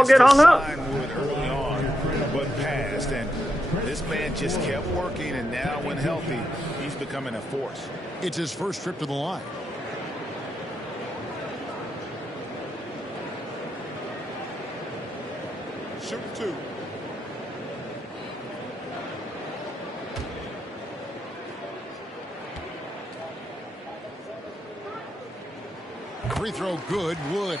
ball get hung up. Early on, but passed, and this man just kept working, and now when healthy, he's becoming a force. It's his first trip to the line. Shoot two. Free throw good. Wood.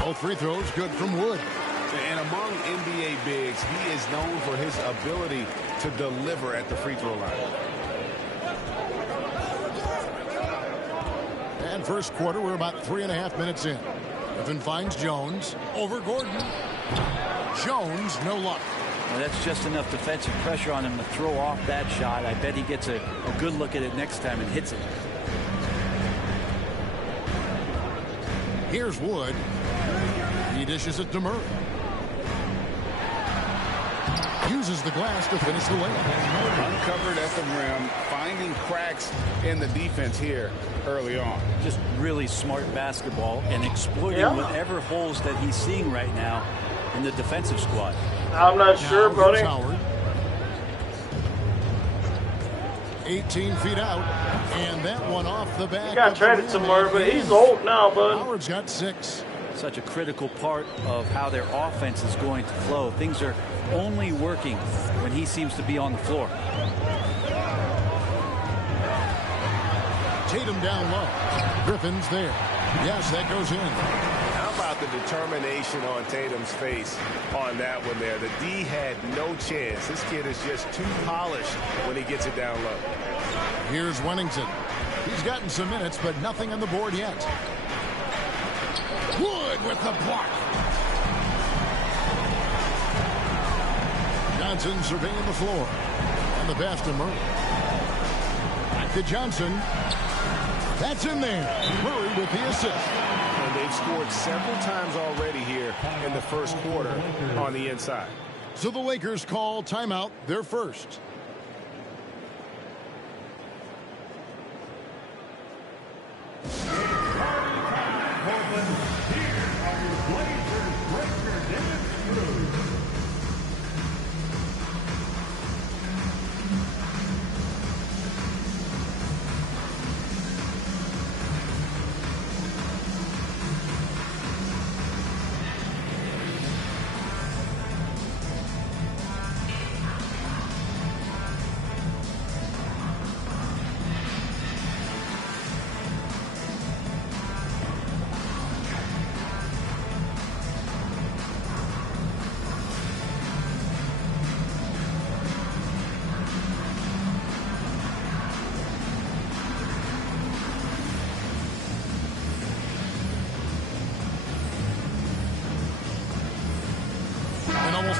Both free throws good from Wood. And among NBA bigs, he is known for his ability to deliver at the free throw line. And first quarter, we're about 3.5 minutes in. Griffin finds Jones over Gordon. Jones, no luck. Well, that's just enough defensive pressure on him to throw off that shot. I bet he gets a good look at it next time and hits it. Here's Wood. He dishes it to Murray. Uses the glass to finish the layup. Uncovered at the rim, finding cracks in the defense here early on. Just really smart basketball and exploiting whatever holes that he's seeing right now in the defensive squad. I'm not sure, buddy. Howard. 18 feet out, and that one off the back. He got traded somewhere, but he's old now, bud. Howard's got 6. Such a critical part of how their offense is going to flow. Things are only working when he seems to be on the floor. Tatum down low. Griffin's there. Yes, that goes in. How about the determination on Tatum's face on that one there? The D had no chance. This kid is just too polished when he gets it down low. Here's Wennington. He's gotten some minutes, but nothing on the board yet. Wood with the block. Johnson surveying the floor. On the pass to Murray. Back to Johnson. That's in there. Murray with the assist. And they've scored several times already here in the first quarter on the inside. So the Lakers call timeout, their first.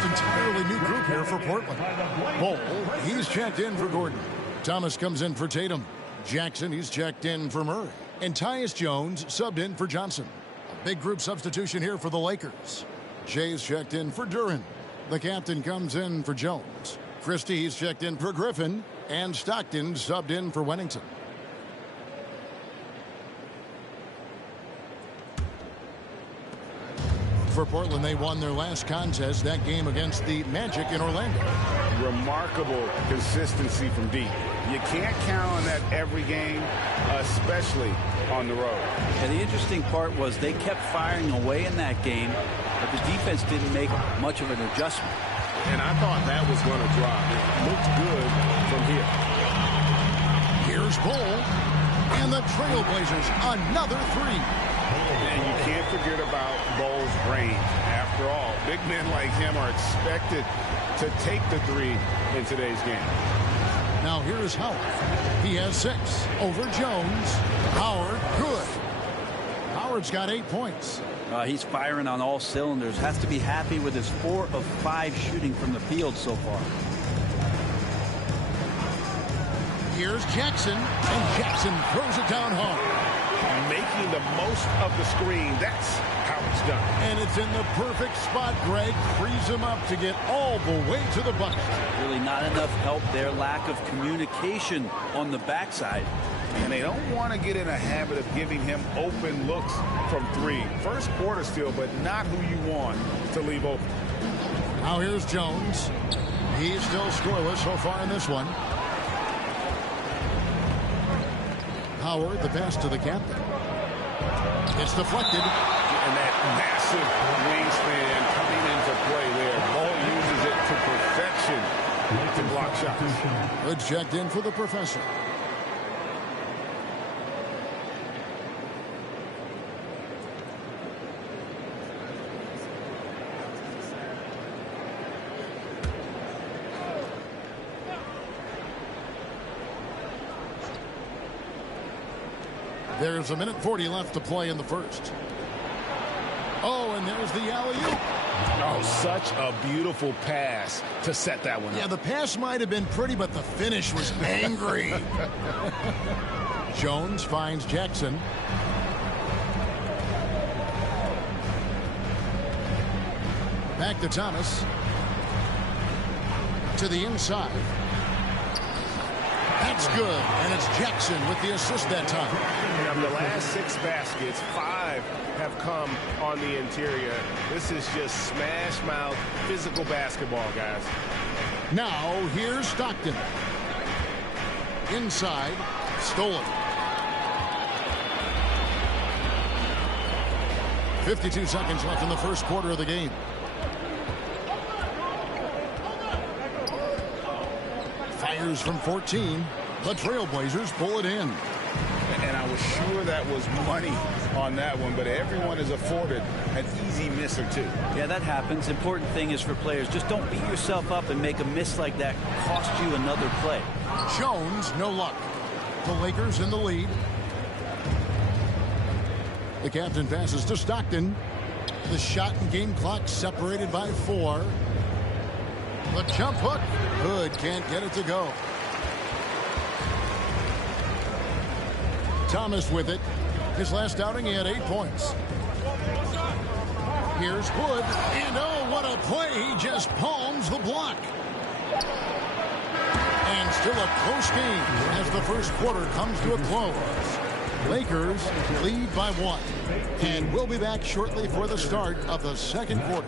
Entirely new group here for Portland. Bol, he's checked in for Gordon. Thomas comes in for Tatum. Jackson, he's checked in for Murray. And Tyus Jones subbed in for Johnson. A big group substitution here for the Lakers. Jay's checked in for Duren. The captain comes in for Jones. Christie, he's checked in for Griffin. And Stockton subbed in for Wennington. For Portland, they won their last contest, that game against the Magic in Orlando. Remarkable consistency from deep. You can't count on that every game, especially on the road. And the interesting part was they kept firing away in that game, but the defense didn't make much of an adjustment. And I thought that was going to drop. It looked good from here. Here's Bol. And the Trailblazers, another three. And you can't forget about Bol's range. After all, big men like him are expected to take the three in today's game. Now here's Howard. He has 6 over Jones. Howard, good. Howard's got 8 points. He's firing on all cylinders. Has to be happy with his 4 of 5 shooting from the field so far. Here's Jackson, and Jackson throws it down hard. Making the most of the screen. That's how it's done. And it's in the perfect spot. Greg frees him up to get all the way to the bucket. Really not enough help there. Lack of communication on the backside. And they don't want to get in a habit of giving him open looks from three. First quarter still, but not who you want to leave open. Now here's Jones. He's still scoreless so far in this one. Howard, the pass to the captain. It's deflected. And that massive wingspan coming into play there. Ball uses it to perfection to block shots. Good checked in for the professor. There's a minute 40 left to play in the first. Oh, and there's the alley-oop. Oh, such a beautiful pass to set that one up. Yeah, the pass might have been pretty, but the finish was angry. Jones finds Jackson. Back to Thomas. To the inside. That's good, and it's Jackson with the assist that time. Of the last 6 baskets, 5 have come on the interior. This is just smash mouth physical basketball, guys. Now here's Stockton. Inside, stolen. 52 seconds left in the first quarter of the game. Fires from 14. The Trailblazers pull it in. And I was sure that was money on that one, but everyone is afforded an easy miss or two. Yeah, that happens. Important thing is for players, just don't beat yourself up and make a miss like that cost you another play. Jones, no luck. The Lakers in the lead. The captain passes to Stockton. The shot and game clock separated by 4. The jump hook. Good. Can't get it to go. Thomas with it. His last outing, he had 8 points. Here's Wood. And oh, what a play. He just palms the block. And still a close game as the first quarter comes to a close. Lakers lead by 1. And we'll be back shortly for the start of the second quarter.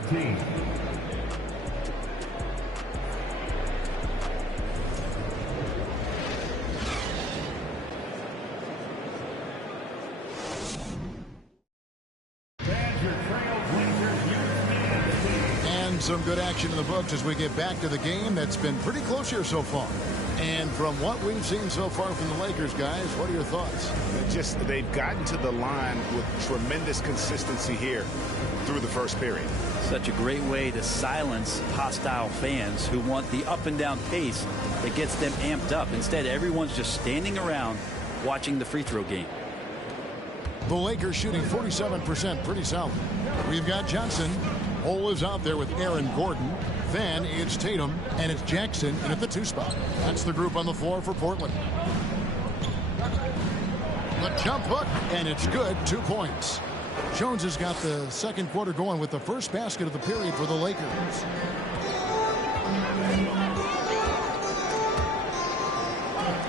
Some good action in the books as we get back to the game that's been pretty close here so far. And from what we've seen so far from the Lakers, guys, what are your thoughts? They've gotten to the line with tremendous consistency here through the first period. Such a great way to silence hostile fans who want the up and down pace that gets them amped up. Instead, everyone's just standing around watching the free throw game. The Lakers shooting 47%, pretty solid. We've got Johnson. Hole is out there with Aaron Gordon. Then it's Tatum, and it's Jackson in at the 2 spot. That's the group on the floor for Portland. The jump hook, and it's good. 2 points. Jones has got the second quarter going with the first basket of the period for the Lakers.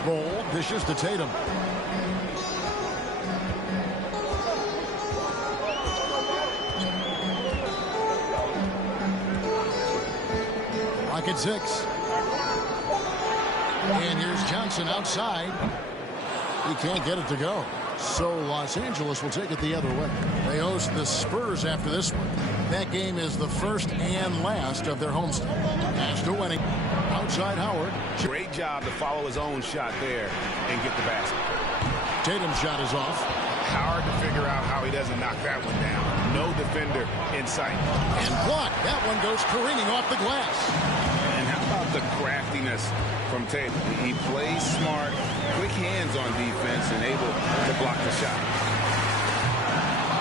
Ball dishes to Tatum. At 6. And here's Johnson outside. He can't get it to go. So Los Angeles will take it the other way. They host the Spurs after this one. That game is the first and last of their homestand. Pass to winning. Outside Howard. Great job to follow his own shot there and get the basket. Tatum's shot is off. Hard to figure out how he doesn't knock that one down. No defender in sight. And blocked. That one goes careening off the glass. The craftiness from Tatum. He plays smart, quick hands on defense, and able to block the shot.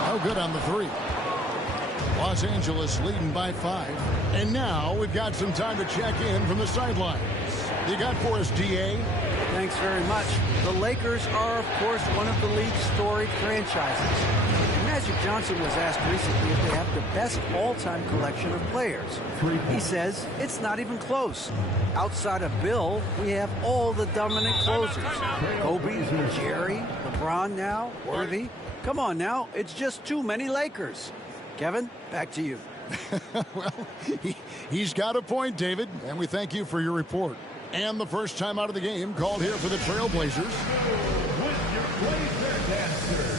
Oh, good on the 3. Los Angeles leading by 5. And now we've got some time to check in from the sidelines. You got for us, DA? Thanks very much. The Lakers are, of course, one of the league's storied franchises. Magic Johnson was asked recently if they have the best all-time collection of players. He says it's not even close. Outside of Bill, we have all the dominant closers. Kobe, Jerry, LeBron now, Worthy. Come on now, it's just too many Lakers. Kevin, back to you. Well, he's got a point, David, and we thank you for your report. And the first time out of the game called here for the Trailblazers. With your Blazer Dancer.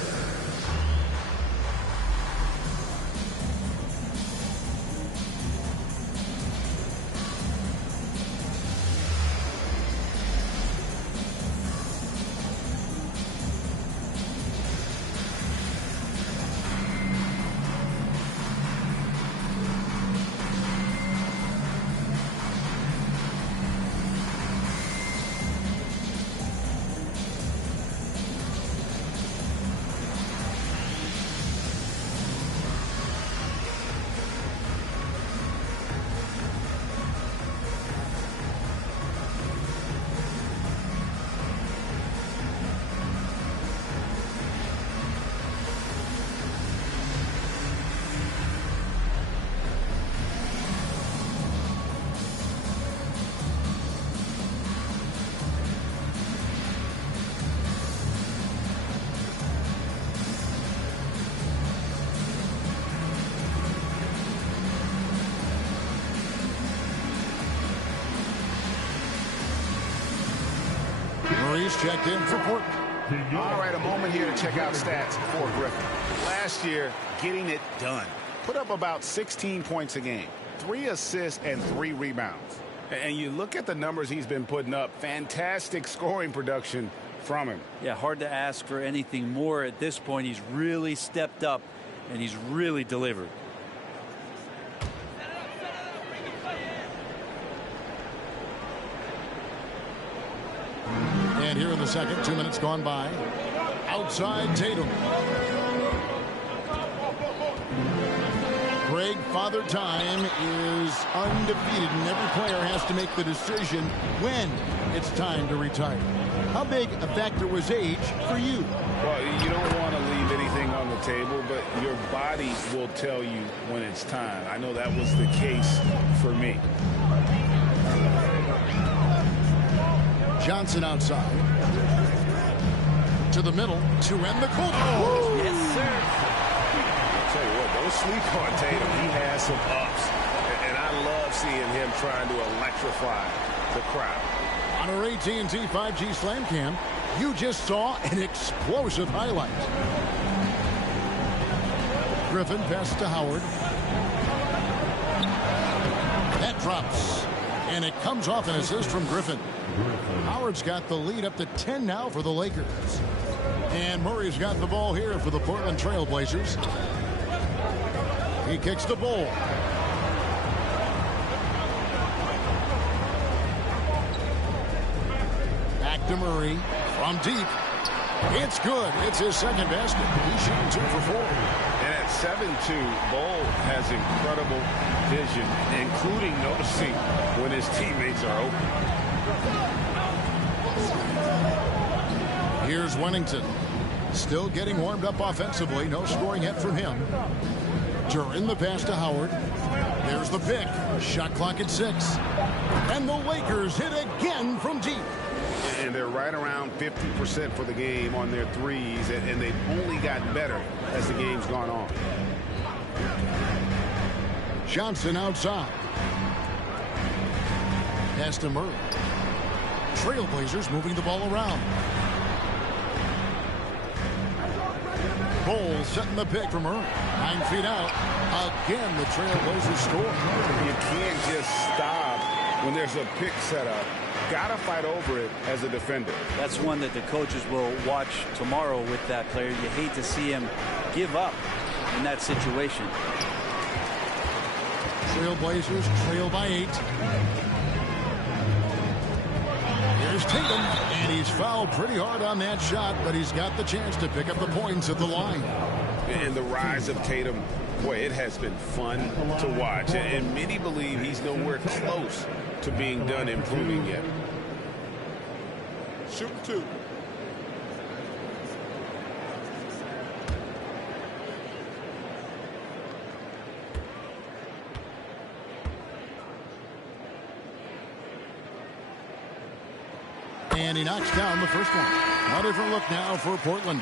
Murray's checked in for Portland. All right, a moment here to check out stats for Griffin. Last year, getting it done. Put up about 16 points a game, 3 assists and 3 rebounds. And you look at the numbers he's been putting up, fantastic scoring production from him. Yeah, hard to ask for anything more at this point. He's really stepped up, and he's really delivered. And here in the second, 2 minutes gone by. Outside Tatum. Greg, Father Time is undefeated, and every player has to make the decision when it's time to retire. How big a factor was age for you? Well, you don't want to leave anything on the table, but your body will tell you when it's time. I know that was the case for me. Johnson outside. To the middle to end the quarter. Oh, yes, sir. I'll tell you what, don't sleep on Tatum. He has some ups. And I love seeing him trying to electrify the crowd. On our AT&T 5G Slam Cam, you just saw an explosive highlight. Griffin passes to Howard. That drops. And it comes off an assist from Griffin. Howard's got the lead up to 10 now for the Lakers. And Murray's got the ball here for the Portland Trailblazers. He kicks the ball. Back to Murray from deep. It's good. It's his second basket. He's shooting 2 for 4. And at 7-2, Bol has incredible vision, including noticing when his teammates are open. Here's Wennington. Still getting warmed up offensively. No scoring yet from him. Duran the pass to Howard. There's the pick. Shot clock at 6. And the Lakers hit again from deep. And they're right around 50% for the game on their threes, and they've only gotten better as the game's gone on. Johnson outside. Pass to Murray. Trailblazers moving the ball around. Bol setting the pick from Murray. 9 feet out. Again, the Trailblazers score. You can't just stop when there's a pick set up. Gotta fight over it as a defender. That's one that the coaches will watch tomorrow with that player. You hate to see him give up in that situation. Trailblazers trail by 8. Here's Tatum, and he's fouled pretty hard on that shot, but he's got the chance to pick up the points at the line. And the rise of Tatum, boy, it has been fun to watch. And many believe he's nowhere close to being done improving yet. shooting 2. And he knocks down the first one. A different look now for Portland.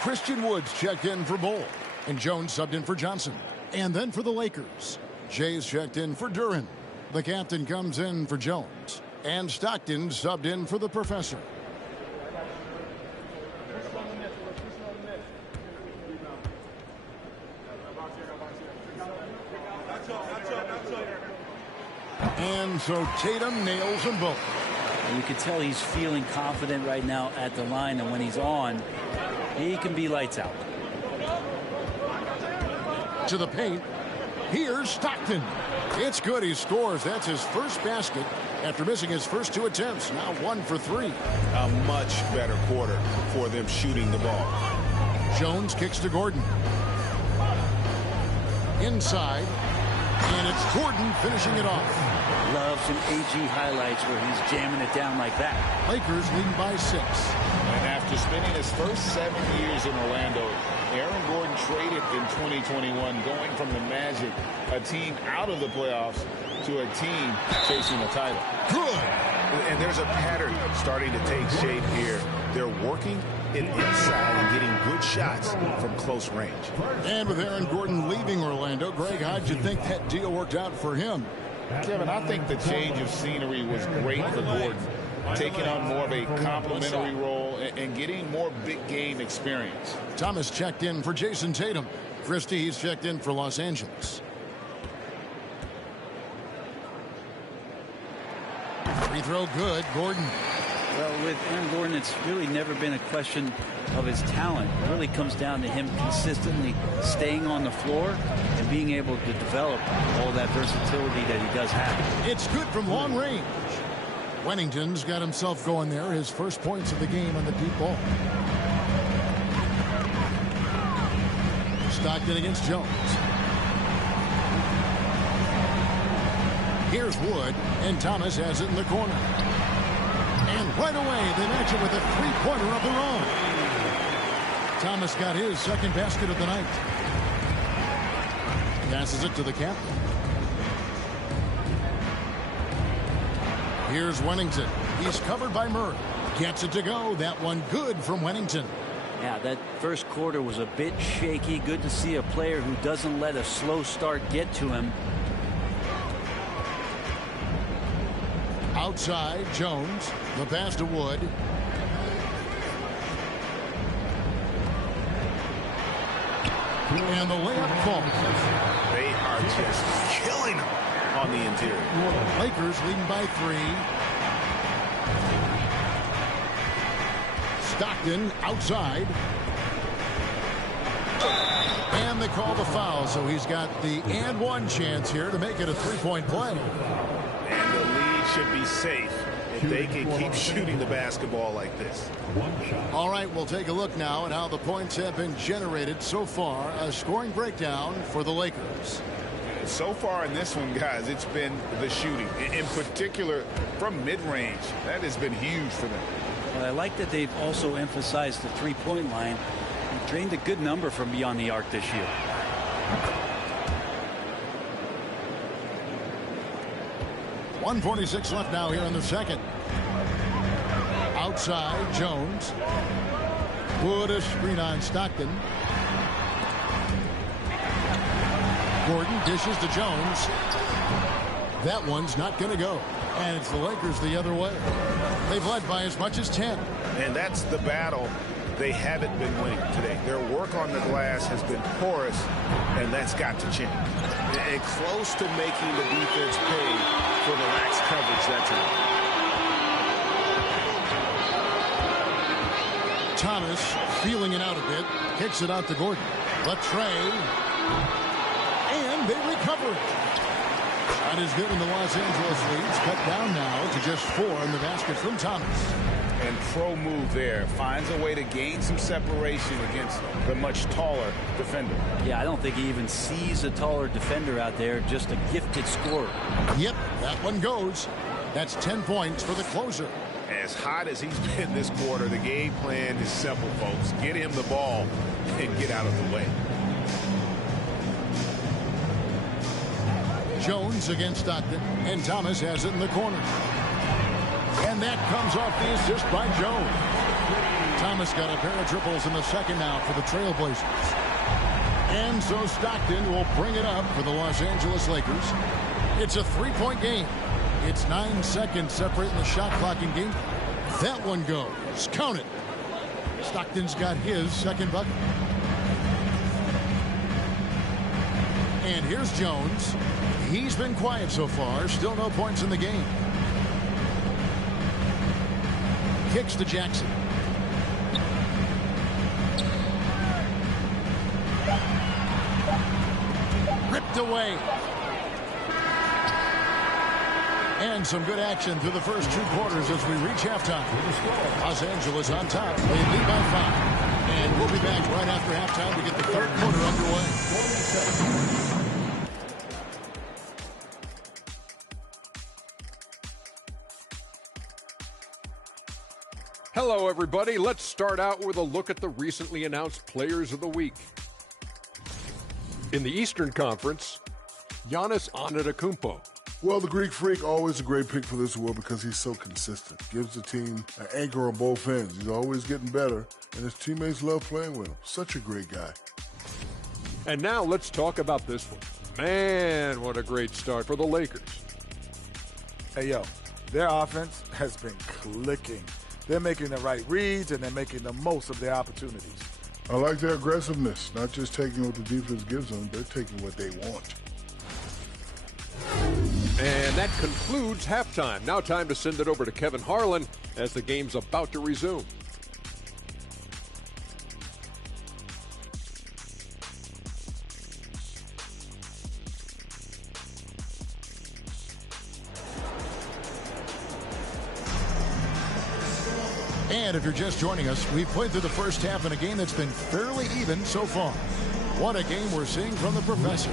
Christian Woods checked in for Bol. And Jones subbed in for Johnson. And then for the Lakers, Jays checked in for Duren. The captain comes in for Jones. And Stockton subbed in for the professor. And so Tatum nails them both. And you can tell he's feeling confident right now at the line, and when he's on, he can be lights out. To the paint. Here's Stockton. It's good. He scores. That's his first basket after missing his first 2 attempts. Now 1 for 3. A much better quarter for them shooting the ball. Jones kicks to Gordon. Inside. And it's Gordon finishing it off. Love some AG highlights where he's jamming it down like that. Lakers leading by 6. And after spending his first 7 years in Orlando, Aaron Gordon traded in 2021, going from the Magic, a team out of the playoffs, to a team chasing a title. Good. And there's a pattern starting to take shape here. They're working it inside and getting good shots from close range. And with Aaron Gordon leaving Orlando, Greg, how'd you think that deal worked out for him? Kevin, I think the change of scenery was great for Gordon, taking on more of a complimentary role and getting more big game experience. Thomas checked in for Jason Tatum. Christie's checked in for Los Angeles. Free throw good. Gordon. Well, with Aaron Gordon, it's really never been a question of his talent. It really comes down to him consistently staying on the floor and being able to develop all that versatility that he does have. It's good from long range. Wennington's got himself going there. His first points of the game on the deep ball. Stockton against Jones. Here's Wood, and Thomas has it in the corner. And right away, they match it with a three-pointer of their own. Thomas got his second basket of the night. Passes it to the captain. Here's Wennington. He's covered by Murray. Gets it to go. That one good from Wennington. Yeah, that first quarter was a bit shaky. Good to see a player who doesn't let a slow start get to him. Outside, Jones. The pass to Wood. And the layup falls. They are just killing them on the interior. Lakers leading by 3. Stockton outside. And they call the foul, so he's got the and one chance here to make it a three-point play. And the lead should be safe if they can keep shooting the basketball like this. All right, we'll take a look now at how the points have been generated so far. A scoring breakdown for the Lakers. So far in this one, guys, it's been the shooting, in particular from mid-range. That has been huge for them. Well, I like that they've also emphasized the three-point line and drained a good number from beyond the arc this year. .146 left now here in the second. Outside, Jones. Wood a screen on Stockton. Gordon dishes to Jones. That one's not going to go. And it's the Lakers the other way. They've led by as much as 10. And that's the battle they haven't been winning today. Their work on the glass has been porous, and that's got to change. And close to making the defense pay for the lax coverage that time. Thomas feeling it out a bit. Kicks it out to Gordon. Latrey. And they recover it. That is good, and the Los Angeles leads cut down now to just 4 in the basket from Thomas. And pro move there. Finds a way to gain some separation against the much taller defender. Yeah, I don't think he even sees a taller defender out there, just a gifted scorer. Yep, that one goes. That's 10 points for the closer. As hot as he's been this quarter, the game plan is simple, folks. Get him the ball and get out of the way. Jones against Stockton, and Thomas has it in the corner. And that comes off the assist by Jones. Thomas got a pair of triples in the second now for the Trailblazers. And so Stockton will bring it up for the Los Angeles Lakers. It's a three-point game. It's 9 seconds separating the shot clock and game. That one goes. Count it. Stockton's got his second bucket. And here's Jones. He's been quiet so far. Still no points in the game. Kicks to Jackson. Ripped away. And some good action through the first 2 quarters as we reach halftime. Los Angeles on top. They lead by 5. And we'll be back right after halftime to get the third quarter underway. Hello, everybody. Let's start out with a look at the recently announced Players of the Week. In the Eastern Conference, Giannis Antetokounmpo. Well, the Greek Freak, always a great pick for this award because he's so consistent. Gives the team an anchor on both ends. He's always getting better, and his teammates love playing with him. Such a great guy. And now let's talk about this one. Man, what a great start for the Lakers. Hey, yo, their offense has been clicking. They're making the right reads, and they're making the most of their opportunities. I like their aggressiveness, not just taking what the defense gives them, they're taking what they want. And that concludes halftime. Now time to send it over to Kevin Harlan as the game's about to resume. And if you're just joining us, we've played through the first half in a game that's been fairly even so far. What a game we're seeing from the professor.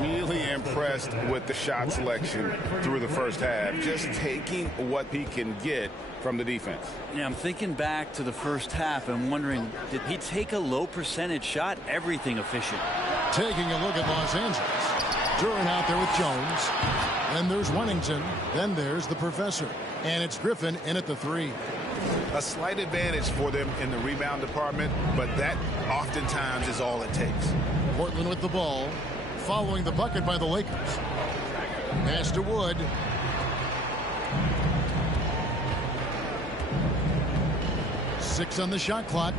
Really impressed with the shot selection through the first half. Just taking what he can get from the defense. Yeah, I'm thinking back to the first half and wondering, did he take a low percentage shot? Everything efficient. Taking a look at Los Angeles. Duran out there with Jones. Then there's Wennington. Then there's the professor. And it's Griffin in at the 3. A slight advantage for them in the rebound department, but that oftentimes is all it takes. Portland with the ball, following the bucket by the Lakers. Pass to Wood. Six on the shot clock.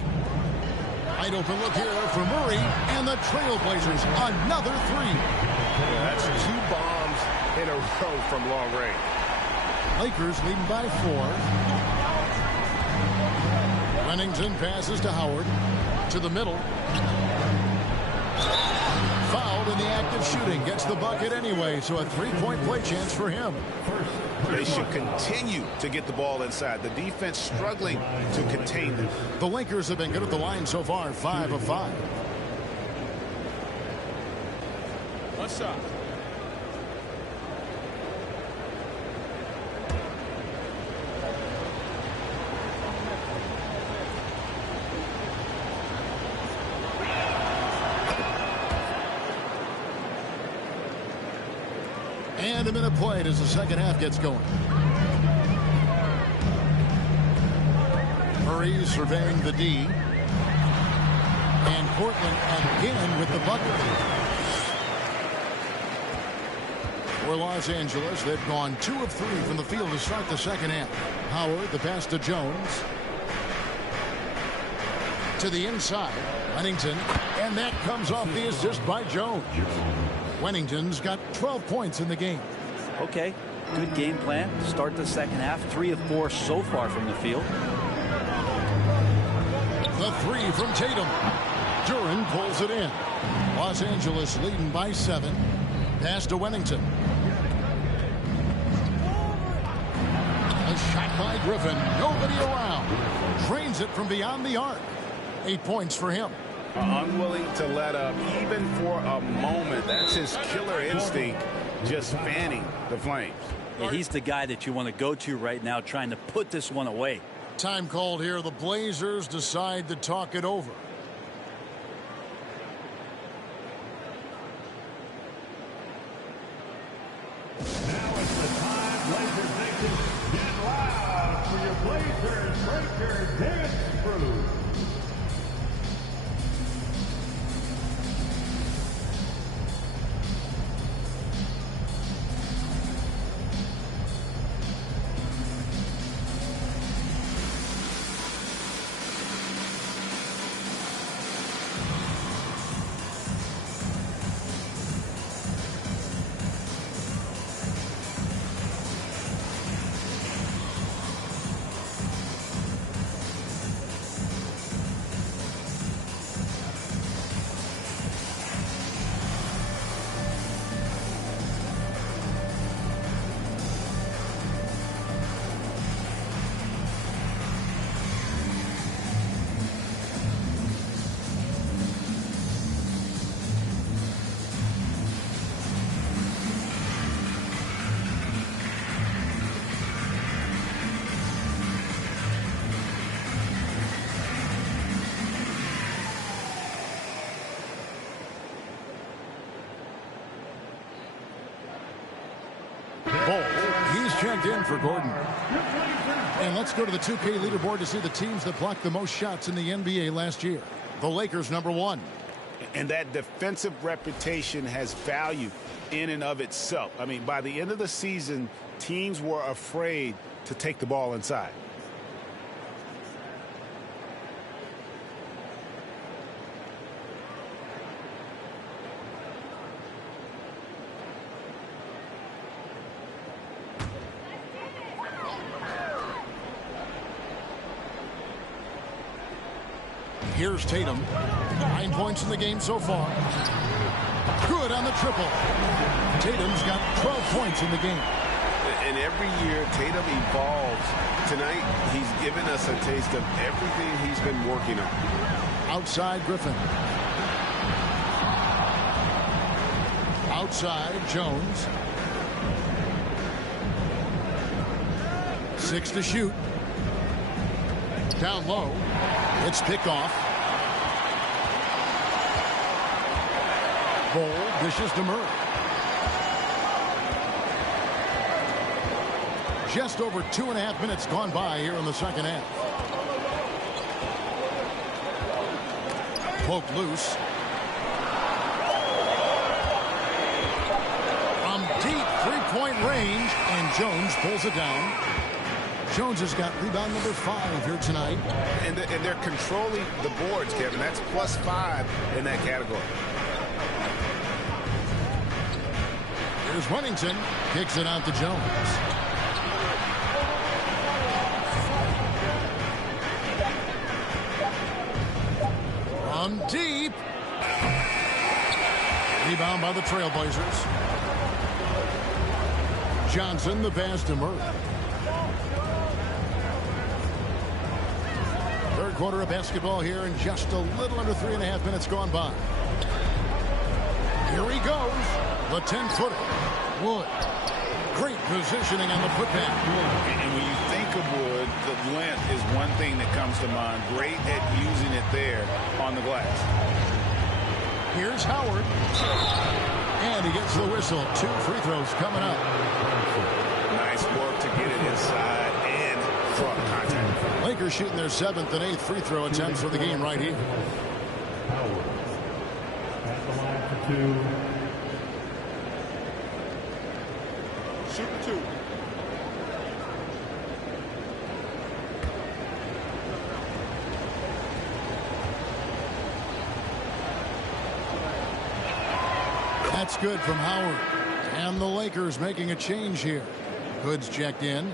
Wide open look here for Murray, and the Trailblazers another 3. Yeah, that's 2 bombs in a row from long range. Lakers leading by 4. Wennington passes to Howard. To the middle. Fouled in the act of shooting. Gets the bucket anyway, so a 3-point play chance for him. They should continue to get the ball inside. The defense struggling to contain them. The Lakers have been good at the line so far, 5 of 5. What's up? And a minute played as the second half gets going. Murray surveying the D. And Portland again with the bucket. For Los Angeles, they've gone 2 of 3 from the field to start the second half. Howard, the pass to Jones. To the inside, Wennington. And that comes off the assist by Jones. Wennington's got 12 points in the game. Okay, good game plan. Start the second half. 3 of 4 so far from the field. The 3 from Tatum. Duran pulls it in. Los Angeles leading by 7. Pass to Wennington. A shot by Griffin. Nobody around. Drains it from beyond the arc. 8 points for him. Unwilling to let up even for a moment. That's his killer instinct, just fanning the Flames. Yeah, he's the guy that you want to go to right now, trying to put this one away. Time called here. The Blazers decide to talk it over. Now it's the time Blazers Nation get loud for your Blazers Breaker Dance Crew. Bol, he's checked in for Gordon. And let's go to the 2K leaderboard to see the teams that blocked the most shots in the NBA last year. The Lakers, #1. And that defensive reputation has value in and of itself. I mean, by the end of the season, teams were afraid to take the ball inside. Here's Tatum. 9 points in the game so far. Good on the triple. Tatum's got 12 points in the game. And every year, Tatum evolves. Tonight, he's given us a taste of everything he's been working on. Outside, Griffin. Outside, Jones. 6 to shoot. Down low. It's picked off. Bol dishes to Murray. Just over 2.5 minutes gone by here in the second half. Poked loose. From deep three-point range, and Jones pulls it down. Jones has got rebound number 5 here tonight. And they're controlling the boards, Kevin. That's +5 in that category. Here's Huntington. Kicks it out to Jones. From deep. Rebound by the Trailblazers. Johnson, the pass to Murray. Third quarter of basketball here, and just a little under 3.5 minutes gone by. Here he goes. The 10-footer. Wood. Great positioning on the putback. And when you think of Wood, the length is one thing that comes to mind. Great at using it there on the glass. Here's Howard. And he gets the whistle. 2 free throws coming up. Nice work to get it inside and draw contact. Lakers shooting their 7th and 8th free throw attempts for the game right here. Howard at the line for 2. Shooting 2. That's good from Howard. And the Lakers making a change here. Goods checked in.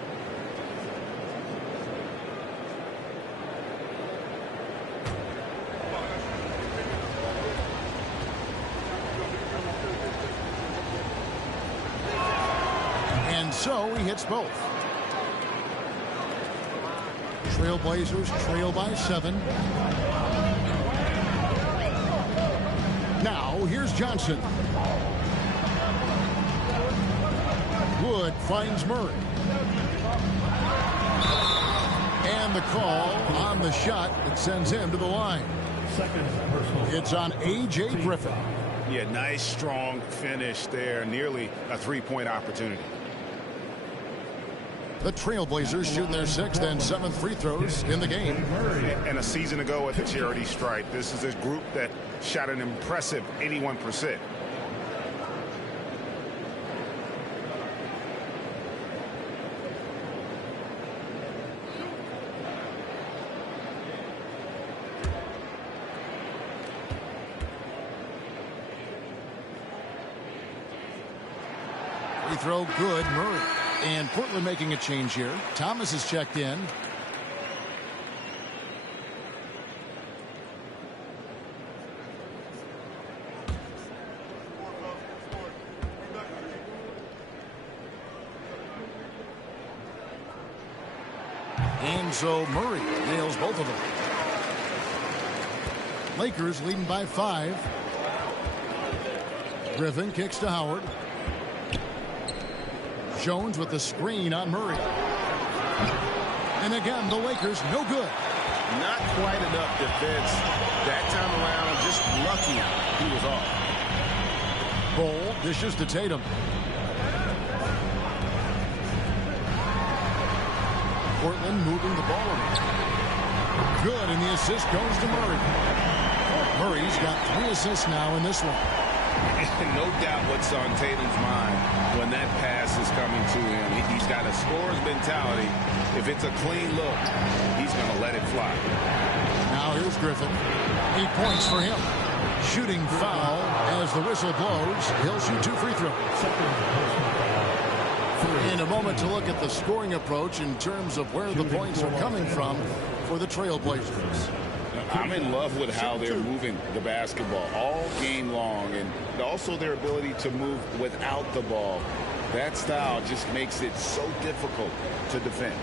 And so he hits both. Trailblazers trail by 7. Now here's Johnson. Wood finds Murray. And the call on the shot that sends him to the line. It's on A.J. Griffin. Yeah, nice, strong finish there. Nearly a three-point opportunity. The Trailblazers shooting their 6th and 7th free throws in the game. And a season ago at the charity stripe, this is a group that shot an impressive 81%. Free throw good, Murray. And Portland making a change here. Thomas is checked in. And so Murray nails both of them. Lakers leading by 5. Griffin kicks to Howard. Jones with the screen on Murray. And again, the Lakers no good. Not quite enough defense that time around. Just lucky he was off. Bol dishes to Tatum. Portland moving the ball around. Good, and the assist goes to Murray. Murray's got 3 assists now in this one. No doubt what's on Tatum's mind when that pass is coming to him. He's got a scorer's mentality. If it's a clean look, he's going to let it fly. Now here's Griffin. 8 points for him. Shooting foul as the whistle blows. He'll shoot 2 free throws. In a moment to look at the scoring approach in terms of where the points are coming from for the Trailblazers. I'm in love with how they're moving the basketball all game long, and also their ability to move without the ball. That style just makes it so difficult to defend.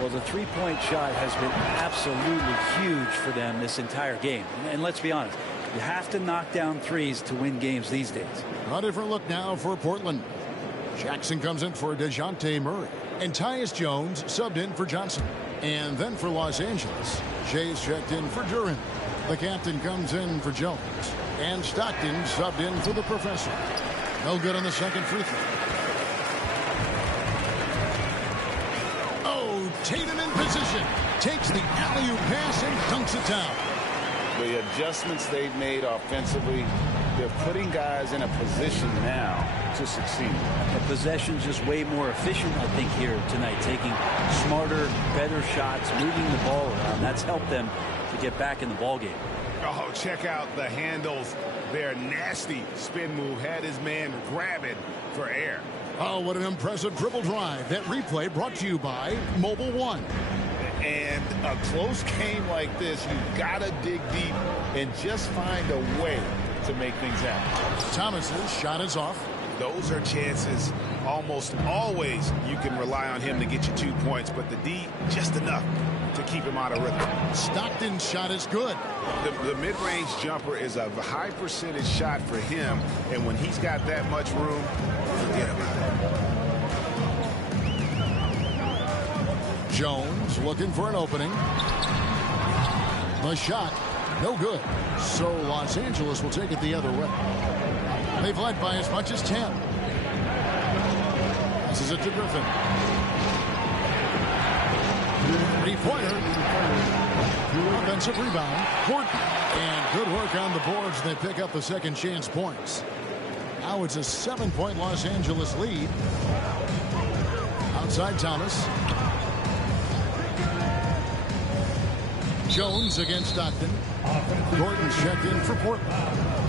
Well, the three-point shot has been absolutely huge for them this entire game. And let's be honest, you have to knock down threes to win games these days. A different look now for Portland. Jackson comes in for DeJounte Murray. And Tyus Jones subbed in for Johnson. And then for Los Angeles, Jay's checked in for Duren. The captain comes in for Jones. And Stockton subbed in for the professor. No good on the second free throw. Oh, Tatum in position. Takes the alley-oop pass and dunks it down. The adjustments they've made offensively, they're putting guys in a position now to succeed. The possession's just way more efficient, I think, here tonight, taking smarter, better shots, moving the ball around. That's helped them to get back in the ball game. Oh, check out the handles. Their nasty spin move had his man grab it for air. Oh, what an impressive dribble drive. That replay brought to you by Mobile One. And a close game like this, you've got to dig deep and just find a way to make things happen. Thomas's shot is off. Those are chances almost always you can rely on him to get you 2 points, but the D just enough to keep him out of rhythm. Stockton's shot is good. The mid-range jumper is a high percentage shot for him, and when he's got that much room, forget about it. Jones looking for an opening. The shot, no good. So Los Angeles will take it the other way. They've led by as much as 10. This is it to Griffin. Three-pointer. Offensive rebound. Gordon. And good work on the boards. They pick up the second chance points. Now it's a 7-point Los Angeles lead. Outside Thomas. Jones against Stockton. Gordon checked in for Portland.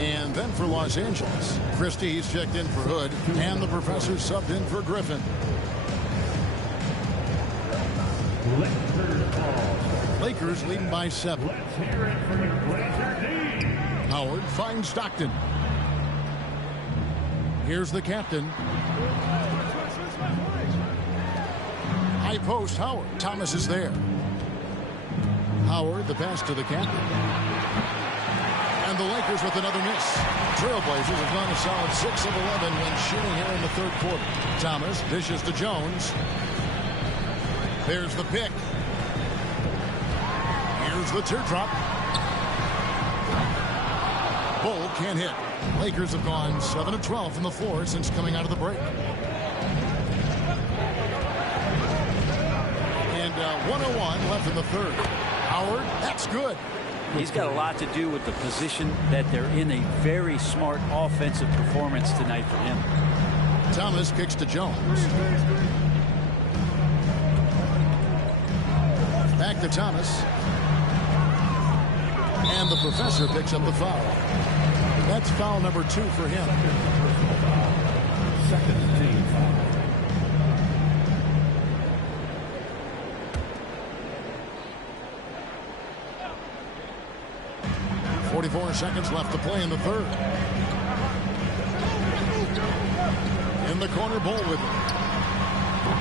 And then for Los Angeles, Christie's checked in for Hood. And the professor subbed in for Griffin. Lakers leading by 7. Let's hear it for your Blazer D. Howard finds Stockton. Here's the captain. High post, Howard. Thomas is there. Howard, the pass to the captain. And the Lakers with another miss. Trailblazers have gone a solid 6 of 11 when shooting here in the third quarter. Thomas dishes to Jones. There's the pick. Here's the teardrop. Bull can't hit. Lakers have gone 7 of 12 from the floor since coming out of the break. And 101 left in the third. Howard, that's good. He's got a lot to do with the position that they're in. A very smart offensive performance tonight for him. Thomas kicks to Jones. Back to Thomas. And the professor picks up the foul. That's foul number 2 for him. Second team foul. 44 seconds left to play in the third. In the corner, Bull with it.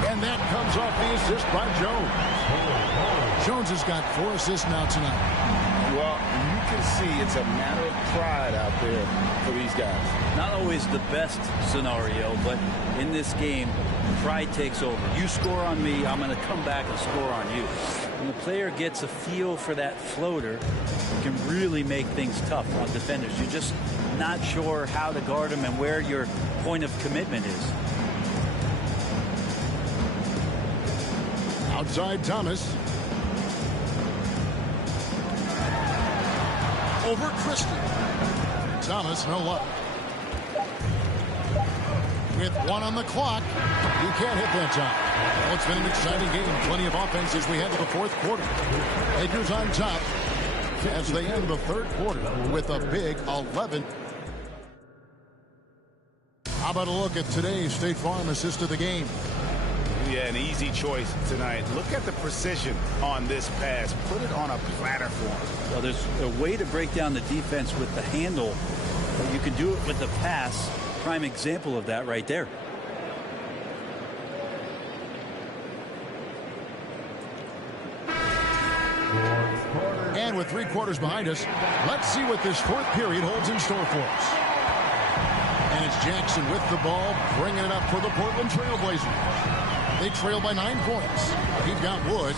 And that comes off the assist by Jones. Jones has got 4 assists now tonight. Well, you can see it's a matter of pride out there for these guys. Not always the best scenario, but in this game, pride takes over. You score on me, I'm going to come back and score on you. When the player gets a feel for that floater, it can really make things tough on defenders. You're just not sure how to guard them and where your point of commitment is. Outside Thomas. Over Christie. Thomas, no luck. With 1 on the clock, he can't hit that time. Well, it's been an exciting game. Plenty of offense as we head to the fourth quarter. Lakers on top as they end the third quarter with a big 11. How about a look at today's State Farm assist of the game? Yeah, an easy choice tonight. Look at the precision on this pass. Put it on a platter for him. Well, there's a way to break down the defense with the handle. You can do it with the pass. Prime example of that right there. And with 3 quarters behind us, let's see what this fourth period holds in store for us. And it's Jackson with the ball, bringing it up for the Portland Trailblazers. They trail by 9 points. He's got Wood.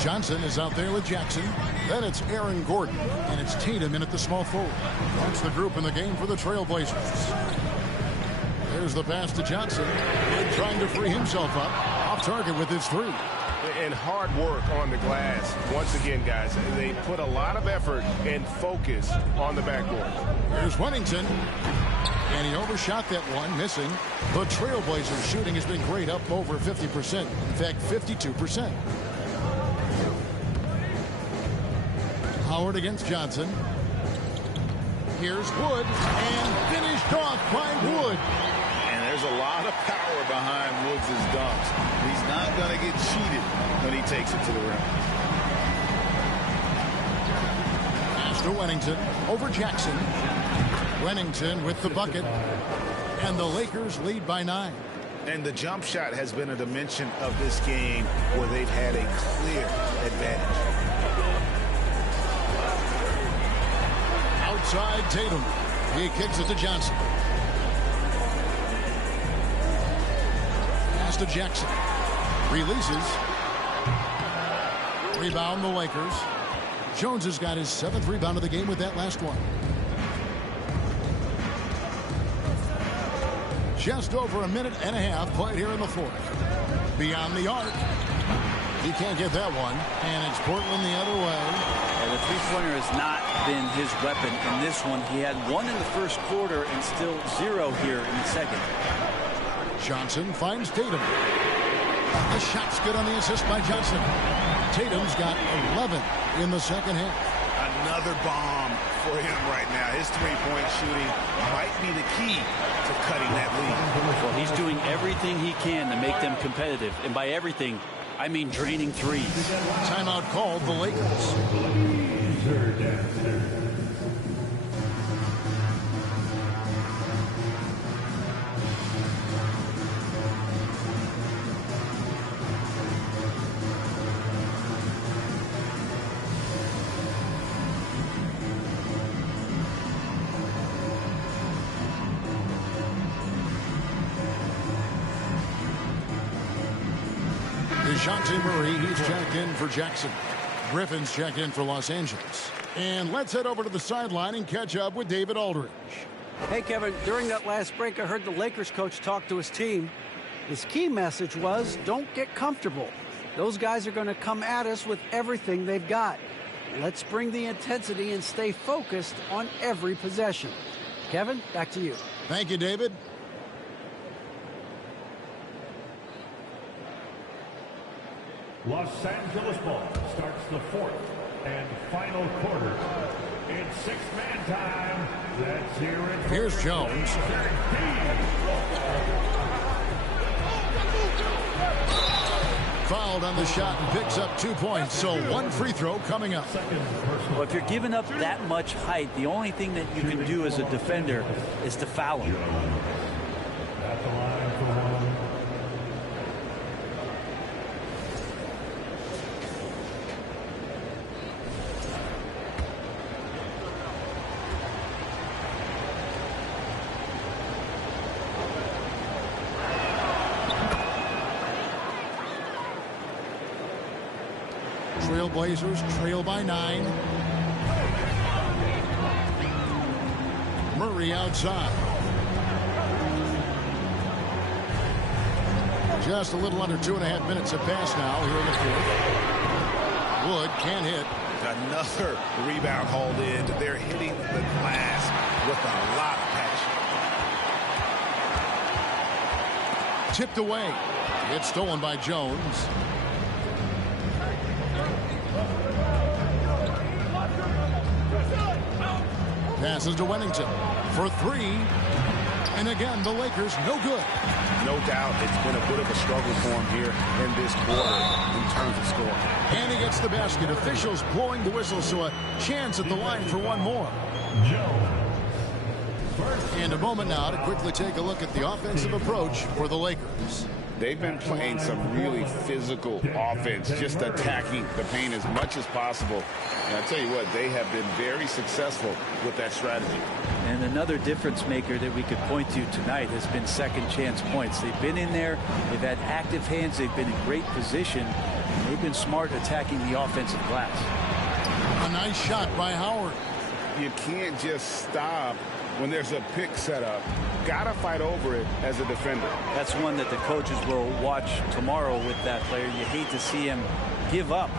Johnson is out there with Jackson. Then it's Aaron Gordon, and it's Tatum in at the small forward. That's the group in the game for the Trailblazers. There's the pass to Johnson. Wood trying to free himself up. Off target with his 3. And hard work on the glass. Once again, guys, they put a lot of effort and focus on the backboard. Here's Wennington. And he overshot that one, missing. The Trailblazers shooting has been great, up over 50%. In fact, 52%. Howard against Johnson. Here's Wood, and finished off by Wood. And there's a lot of power behind Woods' dunks. He's not going to get cheated when he takes it to the rim. Pass to Wennington, over Jackson. Wennington with the bucket, and the Lakers lead by 9. And the jump shot has been a dimension of this game where they've had a clear advantage. Outside Tatum. He kicks it to Johnson. Pass to Jackson. Releases. Rebound the Lakers. Jones has got his 7th rebound of the game with that last one. Just over a minute and a half played here in the fourth. Beyond the arc. He can't get that one. And it's Portland the other way. And the three-pointer has not been his weapon in this one. He had 1 in the first quarter and still 0 here in the second. Johnson finds Tatum. The shot's good on the assist by Johnson. Tatum's got 11 in the second half. Another bomb for him right now. His three-point shooting might be the key to cutting that lead. Well, he's doing everything he can to make them competitive. And by everything, I mean draining threes. Timeout called the Lakers. DeJounte Murray, he's checked in for Jackson. Griffin's checked in for Los Angeles. And let's head over to the sideline and catch up with David Aldridge. Hey, Kevin, during that last break, I heard the Lakers coach talk to his team. His key message was, don't get comfortable. Those guys are going to come at us with everything they've got. Let's bring the intensity and stay focused on every possession. Kevin, back to you. Thank you, David. Los Angeles ball starts the fourth and final quarter. It's six-man time. Let's hear it. Here's Jones. Fouled on the shot and picks up 2 points. So one free throw coming up. Well, if you're giving up that much height, the only thing that you can do as a defender is to foul him. At the line for one. Trailblazers trail by 9. Murray outside. Just a little under 2.5 minutes have passed now here in the fourth. Wood can't hit. Another rebound hauled in. They're hitting the glass with a lot of passion. Tipped away. It's stolen by Jones. Passes to Wennington for 3. And again, the Lakers no good. No doubt it's been a bit of a struggle for him here in this quarter in terms of scoring. And he gets the basket. Officials blowing the whistle, so a chance at the line for one more. And a moment now to quickly take a look at the offensive approach for the Lakers. They've been playing some really physical offense, just attacking the paint as much as possible. And I tell you what, they have been very successful with that strategy. And another difference maker that we could point to tonight has been second chance points. They've been in there. They've had active hands. They've been in great position. They've been smart attacking the offensive glass. A nice shot by Howard. You can't just stop when there's a pick set up. Gotta fight over it as a defender. That's one that the coaches will watch tomorrow with that player. You hate to see him give up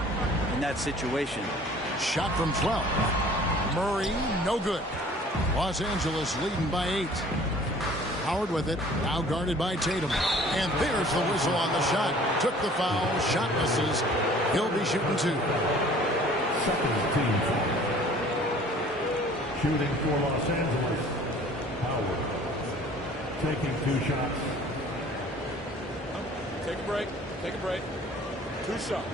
in that situation. Shot from 12. Murray, no good. Los Angeles leading by 8. Howard with it, now guarded by Tatum. And there's the whistle on the shot. Took the foul, shot misses. He'll be shooting 2. Second team foul. Shooting for Los Angeles. Howard taking 2 shots. Take a break. Take a break. 2 shots.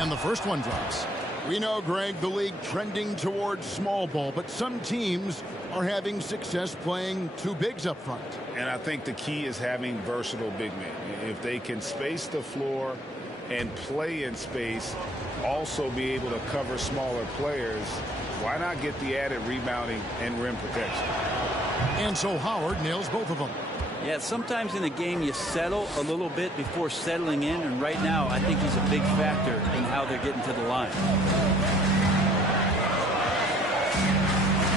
And the first one drops. We know, Greg, the league trending towards small ball, but some teams are having success playing 2 bigs up front. And I think the key is having versatile big men. If they can space the floor and play in space, also be able to cover smaller players, why not get the added rebounding and rim protection? And so Howard nails both of them. Yeah, sometimes in a game you settle a little bit before settling in, and right now I think he's a big factor in how they're getting to the line.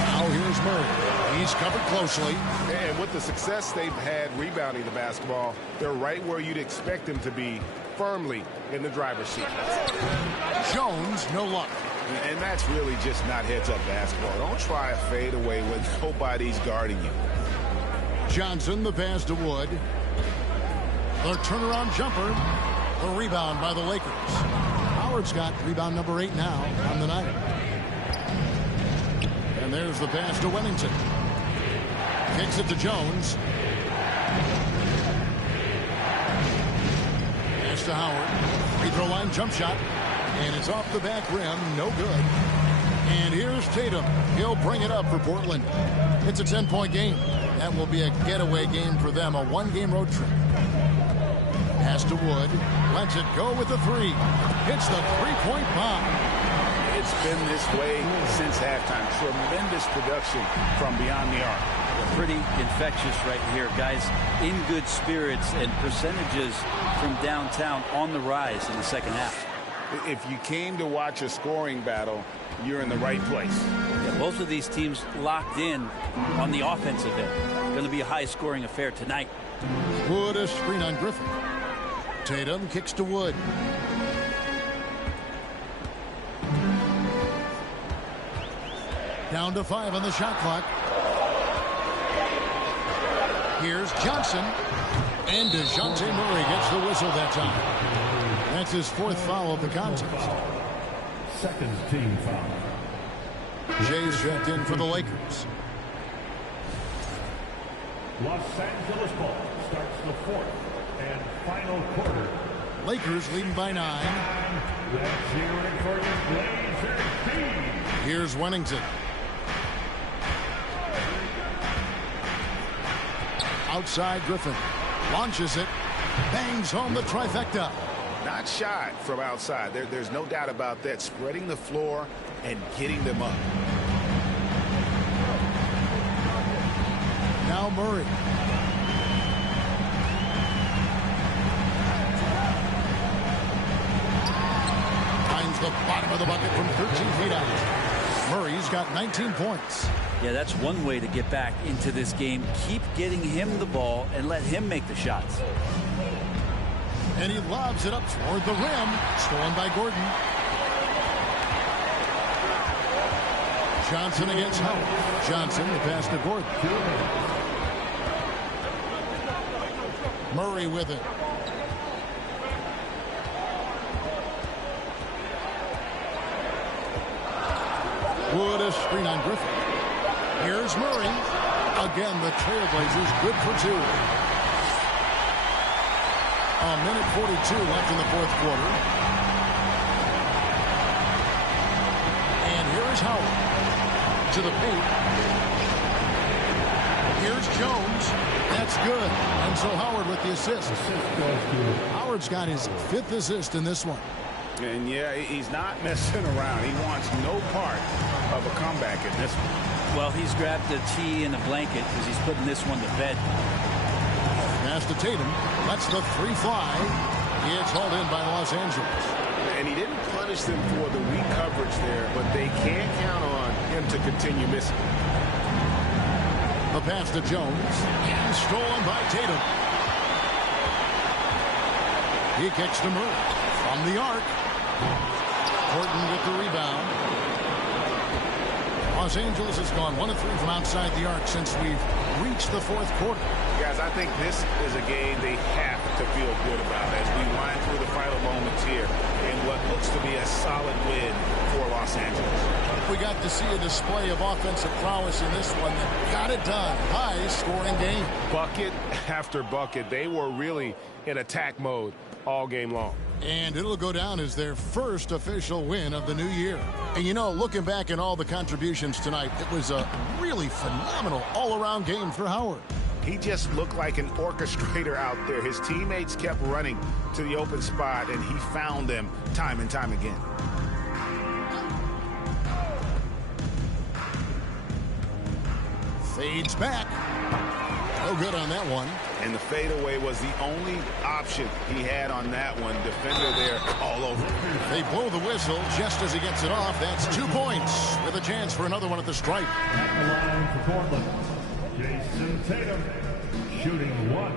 Now here's Murray. He's covered closely. And with the success they've had rebounding the basketball, they're right where you'd expect them to be, firmly in the driver's seat. Jones, no luck. And that's really just not heads-up basketball. Don't try a fadeaway when nobody's guarding you. Johnson, the pass to Wood. The turnaround jumper. The rebound by the Lakers. Howard's got rebound number 8 now on the night. And there's the pass to Wennington. Kicks it to Jones. Pass to Howard. Free throw line jump shot. And it's off the back rim. No good. And here's Tatum. He'll bring it up for Portland. It's a 10-point game. That will be a getaway game for them, a 1-game road trip. Pass to Wood. Lets it go with the 3. Hits the 3-point bomb. It's It's been this way since halftime. Tremendous production from beyond the arc. Pretty infectious right here. Guys in good spirits and percentages from downtown on the rise in the second half. If you came to watch a scoring battle, you're in the right place. Yeah, both of these teams locked in on the offensive end. Going to be a high-scoring affair tonight. Wood a screen on Griffin. Tatum kicks to Wood. Down to 5 on the shot clock. Here's Johnson. And DeJounte Murray gets the whistle that time. That's his 4th foul of the contest. Second team foul. Jay's checked in for the Lakers. Los Angeles ball starts the 4th and final quarter. Lakers leading by 9. Let's hear it for the Blazers team. Here's Wennington. Outside Griffin. Launches it. Bangs home the trifecta. Not shy from outside. There's no doubt about that. Spreading the floor and getting them up. Now Murray. Finds the bottom of the bucket from 13 feet out. Murray's got 19 points. Yeah, that's one way to get back into this game. Keep getting him the ball and let him make the shots. And he lobs it up toward the rim. Stolen by Gordon. Johnson against Howard. Johnson, the pass to Gordon. Murray with it. Wood a screen on Griffin. Here's Murray. Again, the Trailblazers good for 2. A minute 42 left in the 4th quarter. And here is Howard. To the paint. Here's Jones. That's good. And so Howard with the assist. Howard's got his 5th assist in this one. And yeah, he's not messing around. He wants no part of a comeback in this one. Well, he's grabbed the tee and a blanket because he's putting this one to bed. Pass to Tatum. Lets the 3 fly. It's hauled in by Los Angeles. And he didn't punish them for the weak coverage there, but they can't count on him to continue missing. The pass to Jones. And stolen by Tatum. He kicks to Murray. From the arc. Gordon with the rebound. Los Angeles has gone 1 of 3 from outside the arc since we've reached the 4th quarter. Guys, I think this is a game they have to feel good about as we wind through the final moments here in what looks to be a solid win for Los Angeles. We got to see a display of offensive prowess in this one that got it done. High-scoring game. Bucket after bucket. They were really in attack mode all game long. And it'll go down as their first official win of the new year. And you know, looking back at all the contributions tonight, it was a really phenomenal all-around game for Howard. He just looked like an orchestrator out there. His teammates kept running to the open spot, and he found them time and time again. Fades back. No good on that one. And the fadeaway was the only option he had on that one. Defender there all over. They blow the whistle just as he gets it off. That's 2 points with a chance for another one at the stripe. At the line for Portland, Jason Tatum, shooting 1.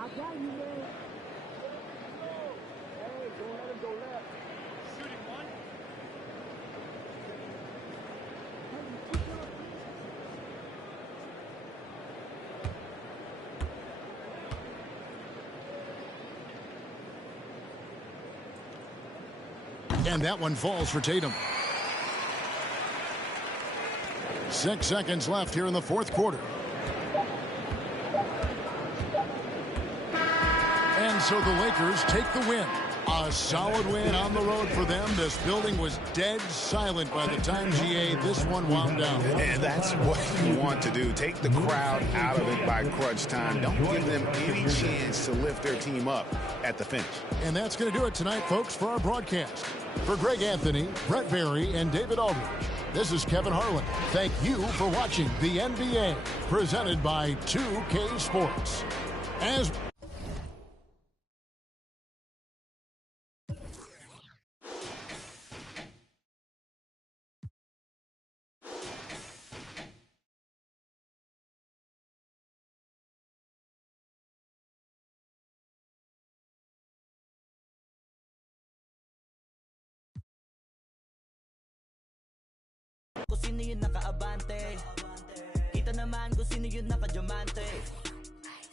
I got you, man. Hey, don't let him go left. Shooting 1. And that one falls for Tatum. 6 seconds left here in the 4th quarter. And so the Lakers take the win. A A solid win on the road for them. This building was dead silent by the time, GA, this one wound down. And that's what you want to do. Take the crowd out of it by crunch time. Don't give them any chance to lift their team up at the finish. And that's going to do it tonight, folks, for our broadcast. For Greg Anthony, Brett Barry, and David Aldridge, this is Kevin Harlan. Thank you for watching the NBA, presented by 2K Sports. As kung sino yung nakaabante, kita naman kung sino yung nakadiamante.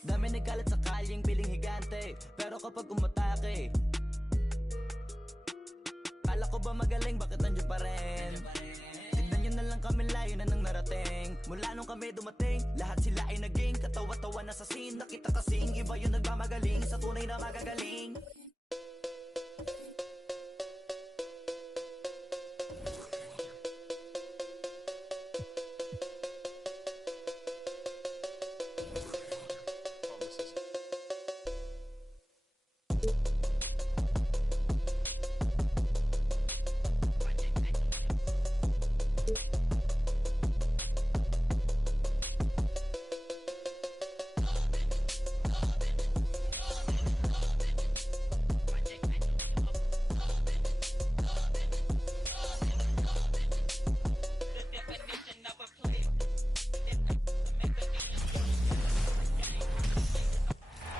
Dami nagkalat sa kalyeng piling higante, pero kapag umatake, kala ko ba magaling, bakit nandiyan pa rin? Tignan nyo na lang kami, layo na nang narating. Mula nung kami dumating, lahat sila ay naging katawa-tawa na sa scene. Nakita kasing iba yung nagmamagaling sa tunay na magagaling.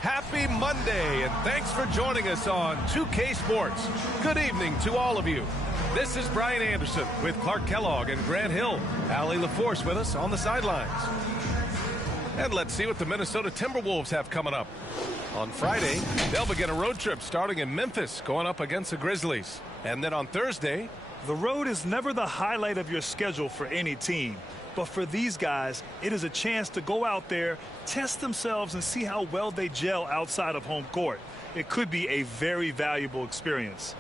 Happy Monday, and thanks for joining us on 2K Sports. Good evening to all of you. This is Brian Anderson with Clark Kellogg and Grant Hill. Allie LaForce with us on the sidelines. And let's see what the Minnesota Timberwolves have coming up. On Friday, they'll begin a road trip starting in Memphis, going up against the Grizzlies. And then on Thursday, the road is never the highlight of your schedule for any team. But for these guys, it is a chance to go out there, test themselves, and see how well they gel outside of home court. It could be a very valuable experience.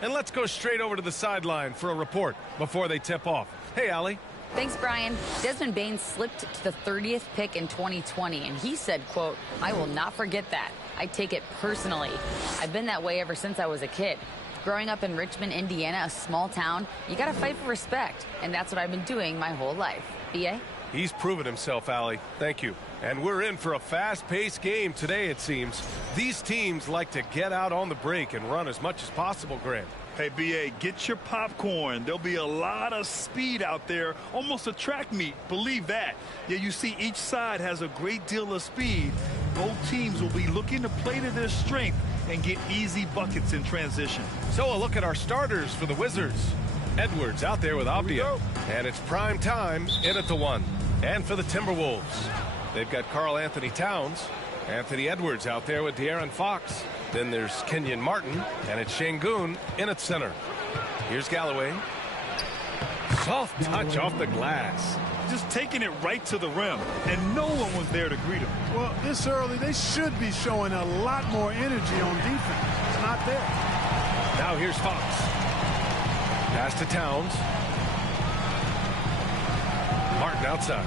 And let's go straight over to the sideline for a report before they tip off. Hey, Allie. Thanks, Brian. Desmond Bane slipped to the 30th pick in 2020, and he said, quote, "I will not forget that. I take it personally. I've been that way ever since I was a kid. Growing up in Richmond, Indiana, a small town, you got to fight for respect, and that's what I've been doing my whole life." B.A.? He's proven himself, Allie. Thank you. And we're in for a fast-paced game today, it seems. These teams like to get out on the break and run as much as possible, Grant. Hey, B.A., get your popcorn. There'll be a lot of speed out there, almost a track meet. Believe that. Yeah, you see each side has a great deal of speed. Both teams will be looking to play to their strength and get easy buckets in transition. So a look at our starters for the Wizards. Edwards out there with Avdia. And it's prime time in at the one. And for the Timberwolves, they've got Karl Anthony Towns, Anthony Edwards out there with De'Aaron Fox. Then there's Kenyon Martin, and it's Şengün in at center. Here's Galloway. Soft touch off the glass. Just taking it right to the rim, and no one was there to greet him. Well, this early, they should be showing a lot more energy on defense. It's not there. Now here's Fox. Pass to Towns. Martin outside.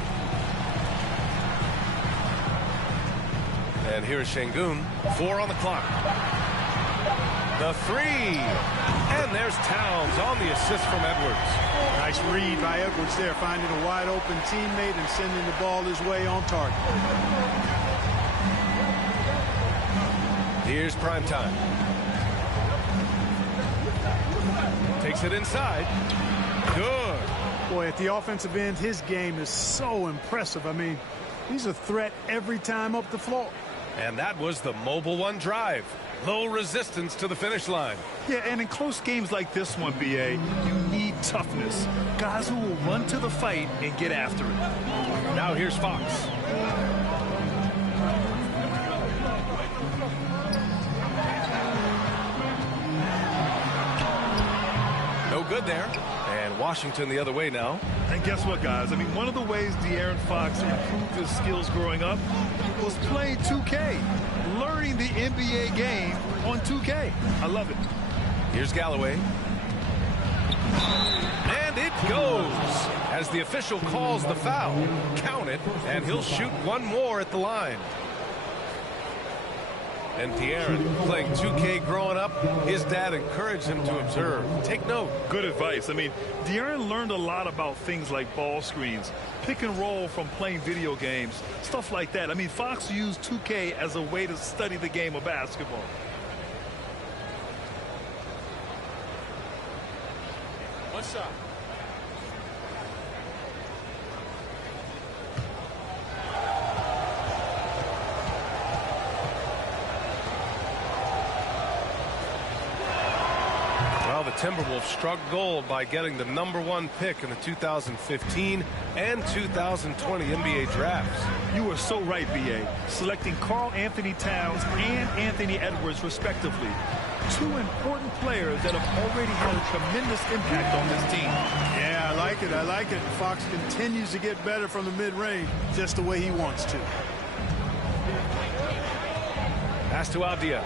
And here's Şengün. 4 on the clock. The three. And there's Towns on the assist from Edwards. Nice read by Edwards there, finding a wide open teammate and sending the ball his way on target. Here's prime time. Takes it inside. Good. Boy, at the offensive end, his game is so impressive. I mean, he's a threat every time up the floor. And that was the Mobile One drive. Low resistance to the finish line. Yeah, and in close games like this one, B.A., you need toughness. Guys who will run to the fight and get after it. Now here's Fox. No good there. And Washington the other way now. And guess what, guys? I mean, one of the ways De'Aaron Fox improved his skills growing up was playing 2K, learning the NBA game on 2K. play. I love it. Here's Galloway. And it goes as the official calls the foul. Count it, and he'll shoot one more at the line. And De'Aaron, playing 2K growing up, his dad encouraged him to observe. Take note. Good advice. I mean, De'Aaron learned a lot about things like ball screens, pick and roll from playing video games, stuff like that. I mean, Fox used 2K as a way to study the game of basketball. One shot. Well, the Timberwolves struck gold by getting the #1 pick in the 2015 and 2020 NBA drafts. You are so right, B.A. Selecting Karl Anthony Towns and Anthony Edwards, respectively. Two important players that have already had a tremendous impact on this team. Yeah, I like it. I like it. Fox continues to get better from the mid-range just the way he wants to. Pass to Avdia.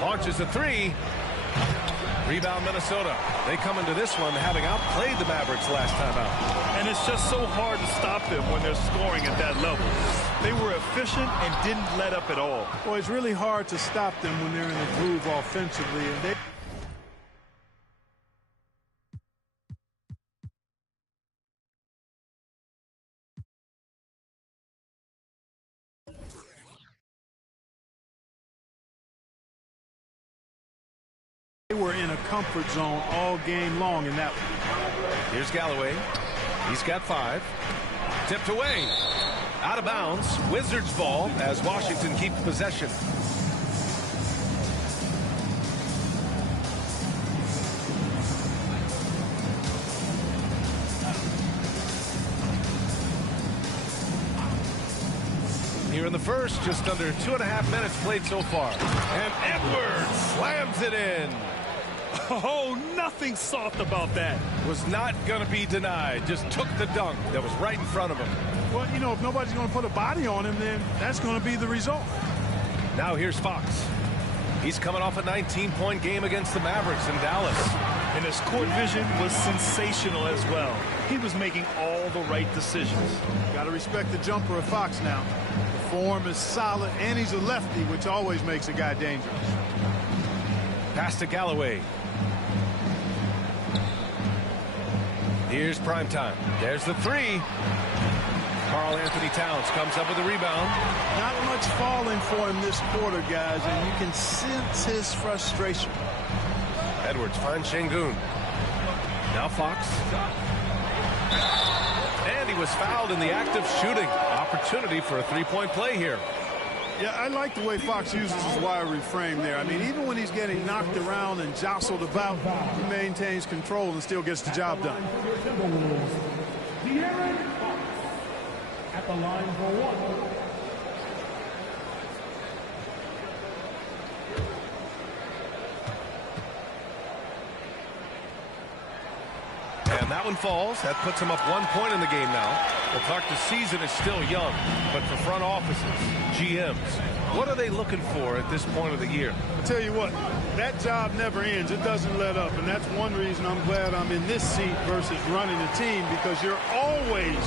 Launches a three. Rebound Minnesota. They come into this one having outplayed the Mavericks last time out. And it's just so hard to stop them when they're scoring at that level. They were efficient and didn't let up at all. Well, it's really hard to stop them when they're in the groove offensively. And they were in a comfort zone all game long in that one. Here's Galloway. He's got 5. Tipped away. Out of bounds. Wizards ball as Washington keeps possession. Here in the first, just under 2.5 minutes played so far. And Edwards slams it in. Oh, nothing soft about that. Was not going to be denied. Just took the dunk that was right in front of him. Well, you know, if nobody's going to put a body on him, then that's going to be the result. Now here's Fox. He's coming off a 19-point game against the Mavericks in Dallas. And his court vision was sensational as well. He was making all the right decisions. Got to respect the jumper of Fox now. The form is solid, and he's a lefty, which always makes a guy dangerous. Pass to Galloway. Here's primetime. There's the three. Karl Anthony Towns comes up with a rebound. Not much falling for him this quarter, guys, and you can sense his frustration. Edwards finds Şengün. Now Fox. And he was fouled in the act of shooting. Opportunity for a three-point play here. Yeah, I like the way Fox uses his wire reframe there. I mean, even when he's getting knocked around and jostled about, he maintains control and still gets the job done. De'Aaron Fox at the line for one. And that one falls. That puts him up 1 point in the game now. Well, Clark, the season is still young, but for front offices, GMs, what are they looking for at this point of the year? I'll tell you what, that job never ends. It doesn't let up, and that's one reason I'm glad I'm in this seat versus running a team, because you're always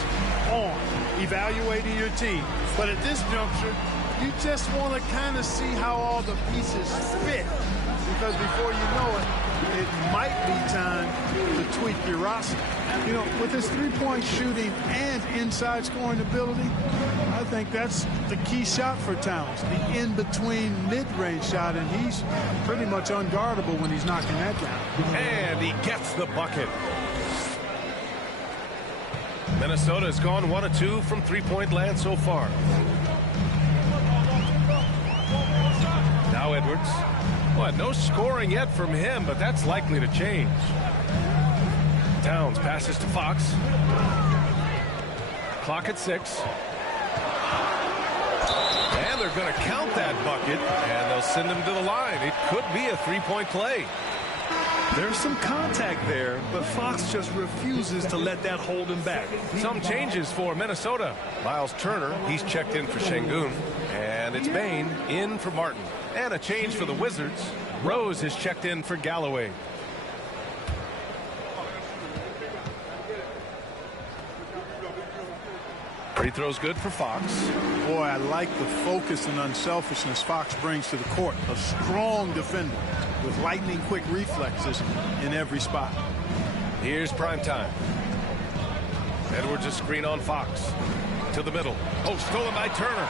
on evaluating your team. But at this juncture, you just want to kind of see how all the pieces fit, because before you know it, it might be time to tweak your roster. You know, with his three-point shooting and inside scoring ability, I think that's the key shot for Towns, the in-between mid-range shot, and he's pretty much unguardable when he's knocking that down. And he gets the bucket. Minnesota has gone 1 of 2 from three-point land so far. Now Edwards. Well, no scoring yet from him, but that's likely to change. Towns passes to Fox. Clock at 6. And they're going to count that bucket, and they'll send him to the line. It could be a three-point play. There's some contact there, but Fox just refuses to let that hold him back. Some changes for Minnesota. Miles Turner, he's checked in for Şengün. And it's Bane in for Martin. And a change for the Wizards. Rose is checked in for Galloway. Free throw's good for Fox. Boy, I like the focus and unselfishness Fox brings to the court. A strong defender with lightning quick reflexes in every spot. Here's prime time. Edwards a screen on Fox. To the middle. Oh, stolen by Turner.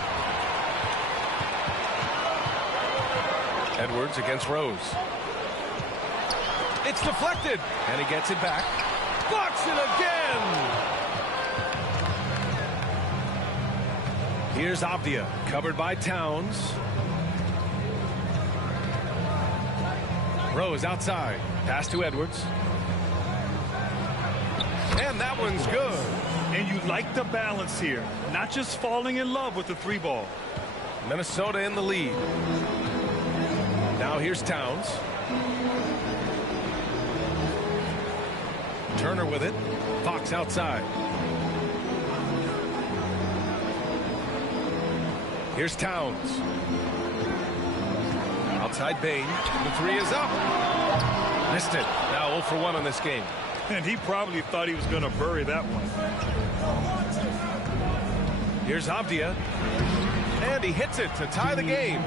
Edwards against Rose. It's deflected. And he gets it back. Blocks it again. Here's Avdia, covered by Towns. Rose outside. Pass to Edwards. And that one's good. And you like the balance here. Not just falling in love with the three ball. Minnesota in the lead. Now here's Towns. Turner with it. Fox outside. Here's Towns. Outside Bain. The three is up. Missed it. Now 0 for 1 on this game. And he probably thought he was going to bury that one. Here's Avdia. And he hits it to tie the game.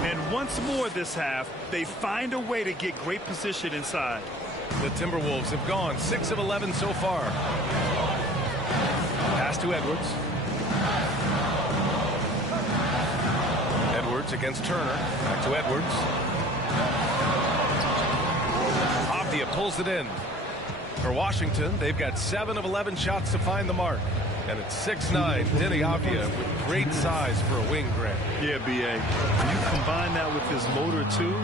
And once more this half, they find a way to get great position inside. The Timberwolves have gone 6 of 11 so far. Pass to Edwards. Edwards against Turner. Back to Edwards. Avdia pulls it in. For Washington, they've got 7 of 11 shots to find the mark. And it's 6'9", Deni Avdia with great size for a wing, Grant. Yeah, B.A. When you combine that with his motor, too,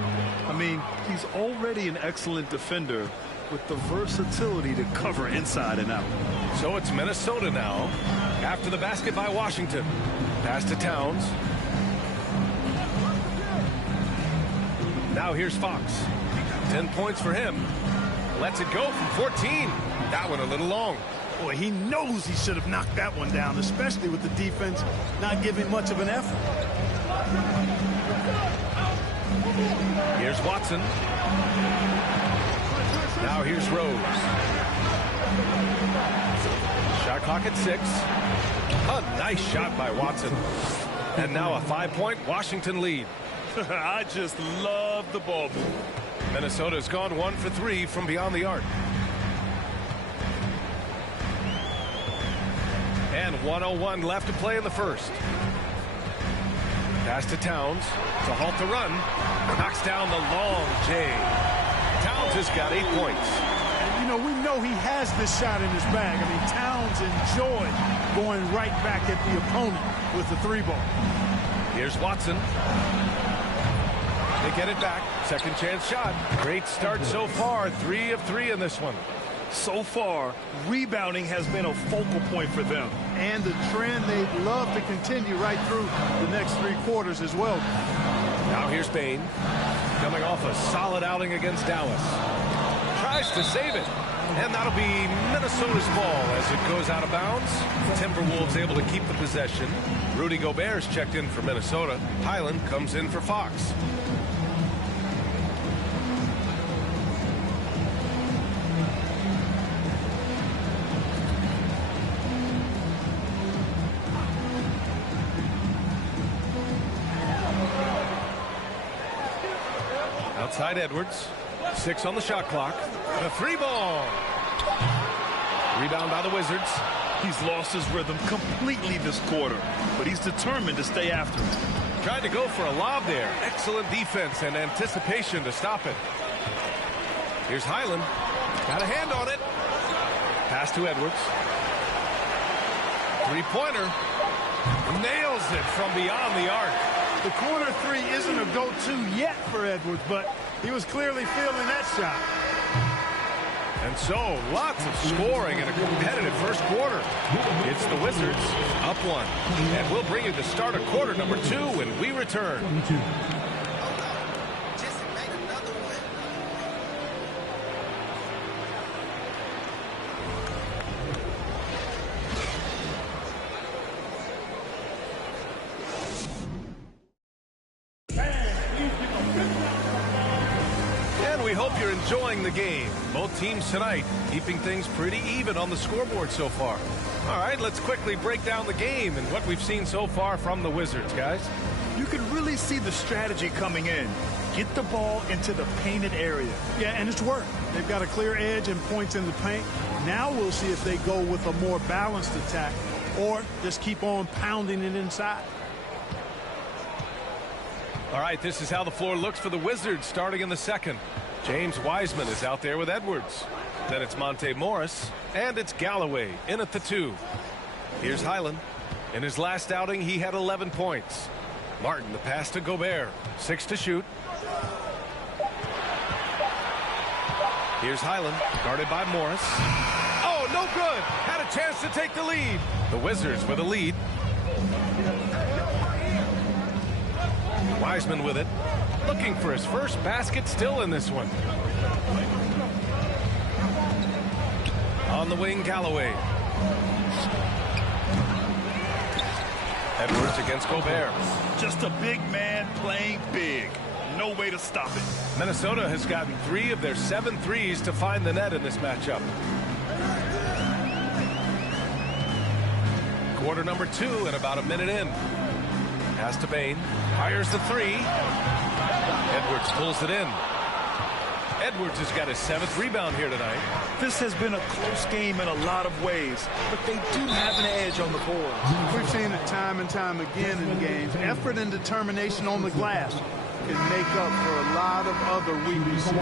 I mean, he's already an excellent defender with the versatility to cover inside and out. So it's Minnesota now after the basket by Washington. Pass to Towns. Now here's Fox. 10 points for him. Lets it go from 14. That one a little long. Boy, he knows he should have knocked that one down, especially with the defense not giving much of an effort. Here's Watson. Now here's Rose. Shot clock at 6. A nice shot by Watson. And now a 5-point Washington lead. I just love the ball move. Minnesota's gone 1 for 3 from beyond the arc. And 1:01 left to play in the first. Pass to Towns to halt the run. Knocks down the long J. Towns has got 8 points. And, you know, we know he has this shot in his bag. I mean, Towns enjoyed going right back at the opponent with the three ball. Here's Watson. They get it back. Second chance shot. Great start so far. 3 of 3 in this one. So far, rebounding has been a focal point for them. And the trend they'd love to continue right through the next 3 quarters as well. Now here's Bain. Coming off a solid outing against Dallas. Tries to save it. And that'll be Minnesota's ball as it goes out of bounds. Timberwolves able to keep the possession. Rudy Gobert's checked in for Minnesota. Highland comes in for Fox. Outside Edwards. 6 on the shot clock. The 3 ball. Rebound by the Wizards. He's lost his rhythm completely this quarter, but he's determined to stay after it. Tried to go for a lob there. Excellent defense and anticipation to stop it. Here's Highland. Got a hand on it. Pass to Edwards. 3-pointer. Nails it from beyond the arc. The corner 3 isn't a go-to yet for Edwards, but he was clearly feeling that shot. And so, lots of scoring in a competitive first quarter. It's the Wizards up 1. And we'll bring you the start of quarter number 2 when we return. we hope you're enjoying the game. Both teams tonight keeping things pretty even on the scoreboard so far. All right, let's quickly break down the game and what we've seen so far from the Wizards, guys. You can really see the strategy coming in. Get the ball into the painted area. Yeah, and it's worked. They've got a clear edge and points in the paint. Now we'll see if they go with a more balanced attack or just keep on pounding it inside. All right, this is how the floor looks for the Wizards starting in the second. James Wiseman is out there with Edwards. Then it's Monte Morris, and it's Galloway in at the 2. Here's Highland. In his last outing, he had 11 points. Martin, the pass to Gobert. 6 to shoot. Here's Highland, guarded by Morris. Oh, no good. Had a chance to take the lead. The Wizards with a lead. Wiseman with it. Looking for his first basket still in this one. On the wing, Galloway. Edwards against Gobert. Just a big man playing big. No way to stop it. Minnesota has gotten 3 of their 7 threes to find the net in this matchup. Quarter number 2 and about a minute in. Pass to Bane. Fires the 3. Edwards pulls it in. Edwards has got his 7th rebound here tonight. This has been a close game in a lot of ways, but they do have an edge on the board. We've seen it time and time again in games. Effort and determination on the glass can make up for a lot of other weaknesses.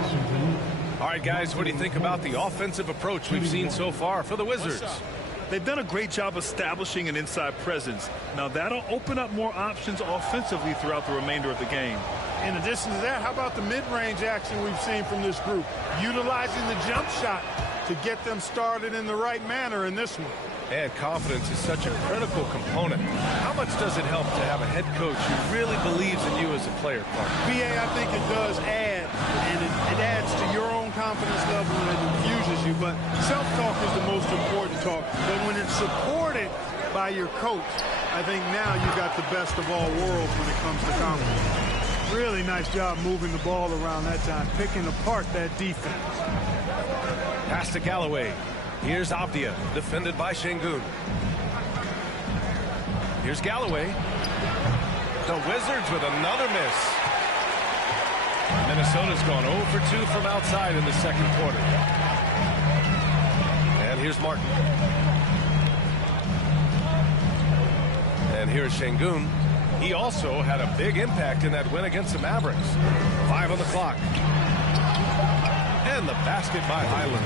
All right, guys, what do you think about the offensive approach we've seen so far for the Wizards? They've done a great job establishing an inside presence. Now, that'll open up more options offensively throughout the remainder of the game. In addition to that, how about the mid-range action we've seen from this group? Utilizing the jump shot to get them started in the right manner in this one. And confidence is such a critical component. How much does it help to have a head coach who really believes in you as a player, Clark? BA, I think it does add, and it adds to your own confidence level and it infuses you. But self-talk is the most important talk. But when it's supported by your coach, I think now you got the best of all worlds when it comes to confidence. Really nice job moving the ball around that time, picking apart that defense. Pass to Galloway. Here's Avdia, defended by Şengün. Here's Galloway. The Wizards with another miss. Minnesota's gone 0 for 2 from outside in the second quarter. And here's Martin. And here's Şengün. He also had a big impact in that win against the Mavericks. 5 on the clock. And the basket by Highland.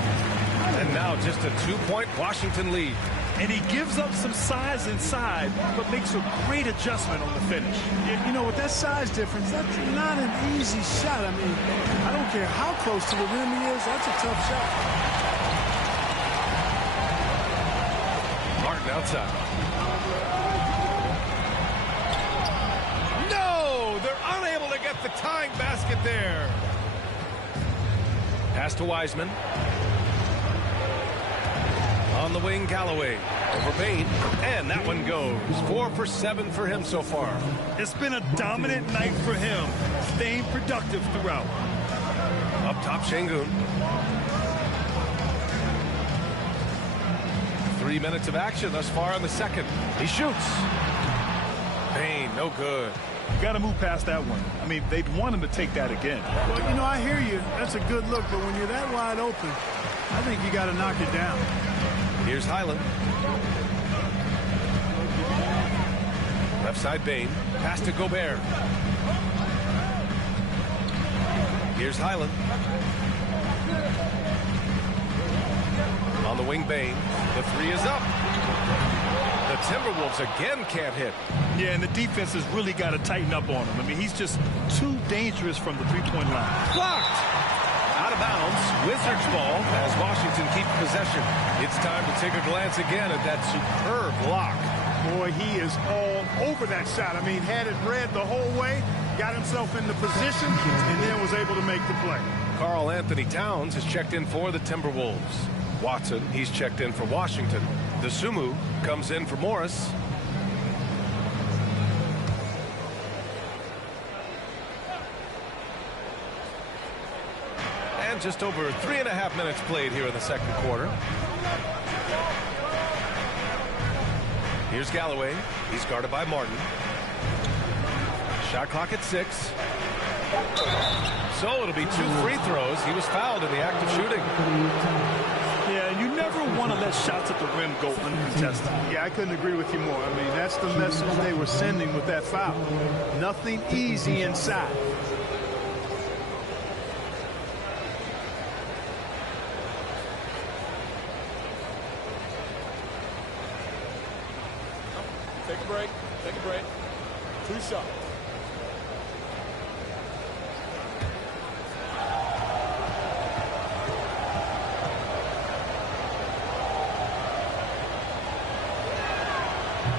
And now just a 2-point Washington lead. And he gives up some size inside, but makes a great adjustment on the finish. You know, with that size difference, that's not an easy shot. I mean, I don't care how close to the rim he is, that's a tough shot. Martin outside. No! They're unable to get the tying basket there. Pass to Wiseman. On the wing, Galloway. Over Bane. And that one goes. 4 for 7 for him so far. It's been a dominant night for him. Staying productive throughout. Up top, Şengün. 3 minutes of action thus far in the second. He shoots. Bane, no good. Got to move past that one. I mean, they'd want him to take that again. Well, you know, I hear you. That's a good look, but when you're that wide open, I think you got to knock it down. Here's Highland. Left side Bane. Pass to Gobert. Here's Highland. On the wing, Bane. The 3 is up. The Timberwolves again can't hit. Yeah, and the defense has really got to tighten up on him. I mean, he's just too dangerous from the three-point line. Blocked! Out of bounds. Wizards ball as Washington keeps possession. It's time to take a glance again at that superb block. Boy, he is all over that shot. I mean, had it read the whole way, got himself in the position, and then was able to make the play. Karl Anthony Towns has checked in for the Timberwolves. Watson, he's checked in for Washington. Dosunmu comes in for Morris. And just over 3.5 minutes played here in the second quarter. Here's Galloway. He's guarded by Martin. Shot clock at 6. So it'll be 2 free throws. He was fouled in the act of shooting. Yeah, you never want to let shots at the rim go uncontested. Yeah, I couldn't agree with you more. I mean, that's the message they were sending with that foul. Nothing easy inside. Take a break. Take a break. 2 shots.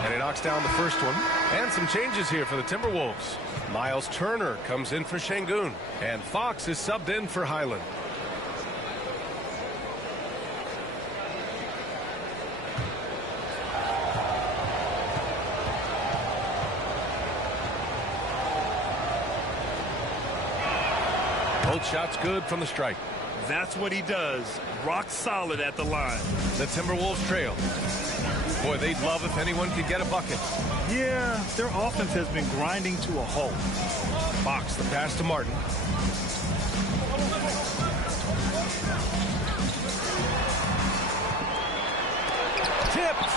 And he knocks down the first one. And some changes here for the Timberwolves. Miles Turner comes in for Şengün. And Fox is subbed in for Highland. Both shots good from the stripe. That's what he does. Rock solid at the line. The Timberwolves trail. Boy, they'd love if anyone could get a bucket. Yeah, their offense has been grinding to a halt. Fox, the pass to Martin. Tipped.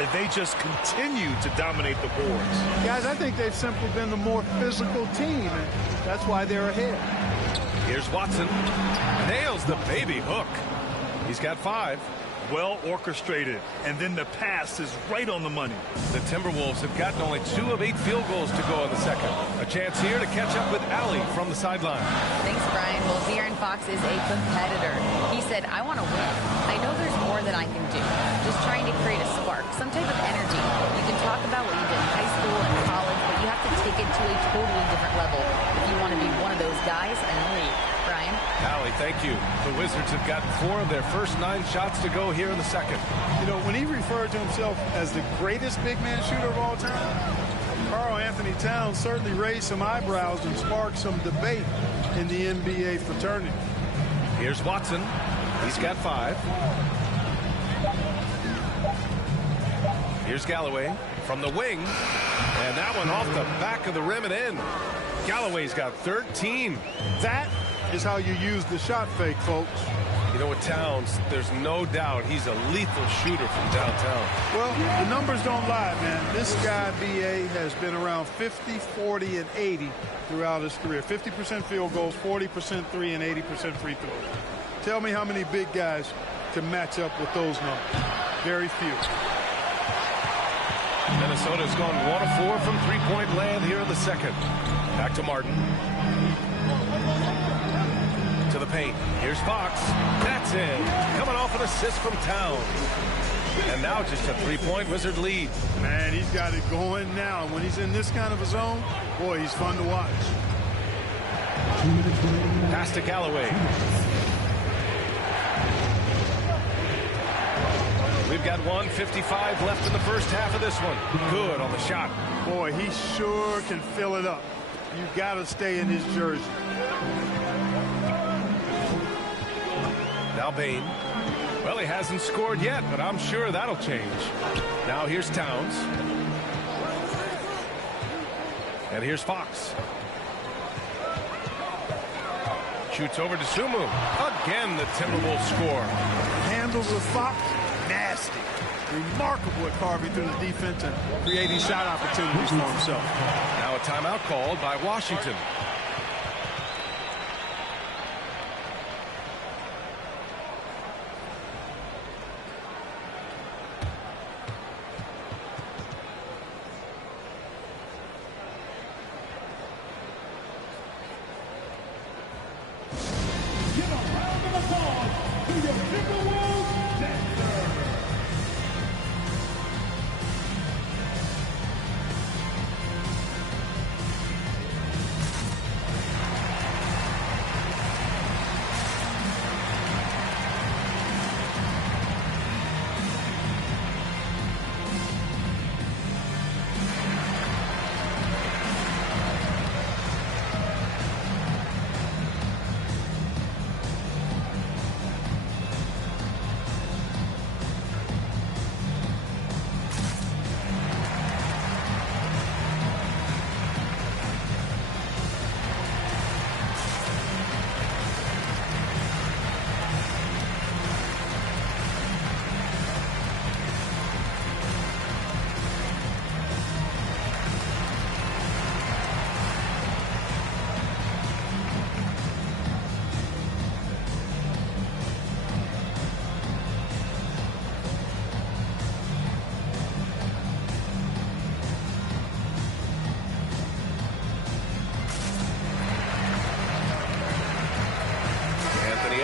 And they just continue to dominate the boards. Guys, I think they've simply been the more physical team, and that's why they're ahead. Here's Watson. Nails the baby hook. He's got 5. Well orchestrated, and then the pass is right on the money. The Timberwolves have gotten only 2 of 8 field goals to go in the second. A chance here to catch up with Allie from the sideline. Thanks, Brian. Well, De'Aaron Fox is a competitor. He said, I want to win. I know there's more that I can do. Just trying to create a spark, some type of energy. You can talk about what you did in high school and college, but you have to take it to a totally different level if you want to be one of those guys and lead. Brian? Allie, thank you. The Wizards have gotten 4 of their first 9 shots to go here in the second. You know, when he referred to himself as the greatest big man shooter of all time, Karl Anthony Towns certainly raised some eyebrows and sparked some debate in the NBA fraternity. Here's Watson. He's got 5. Here's Galloway from the wing. And that one off the back of the rim and in. Galloway's got 13. That is how you use the shot fake, folks. You know, with Towns, there's no doubt he's a lethal shooter from downtown. Well, the numbers don't lie, man. This guy, B.A., has been around 50, 40, and 80 throughout his career. 50% field goals, 40% 3, and 80% free throws. Tell me how many big guys can match up with those numbers. Very few. Minnesota's gone 1 of 4 from three-point land here in the second. Back to Martin. To the paint. Here's Fox. That's in. Coming off an assist from Towns. And now just a 3-point Wizard lead. Man, he's got it going now. When he's in this kind of a zone, boy, he's fun to watch. Pass to Galloway. We've got 1:55 left in the first half of this one. Good on the shot. Boy, he sure can fill it up. You got to stay in his jersey. Now Bane. Well, he hasn't scored yet, but I'm sure that'll change. Now here's Towns. And here's Fox. Shoots over to Sumu. Again, the Timberwolves score. Handles with Fox. Nasty. Remarkable at carving through the defense and creating shot opportunities for himself. Now a timeout called by Washington.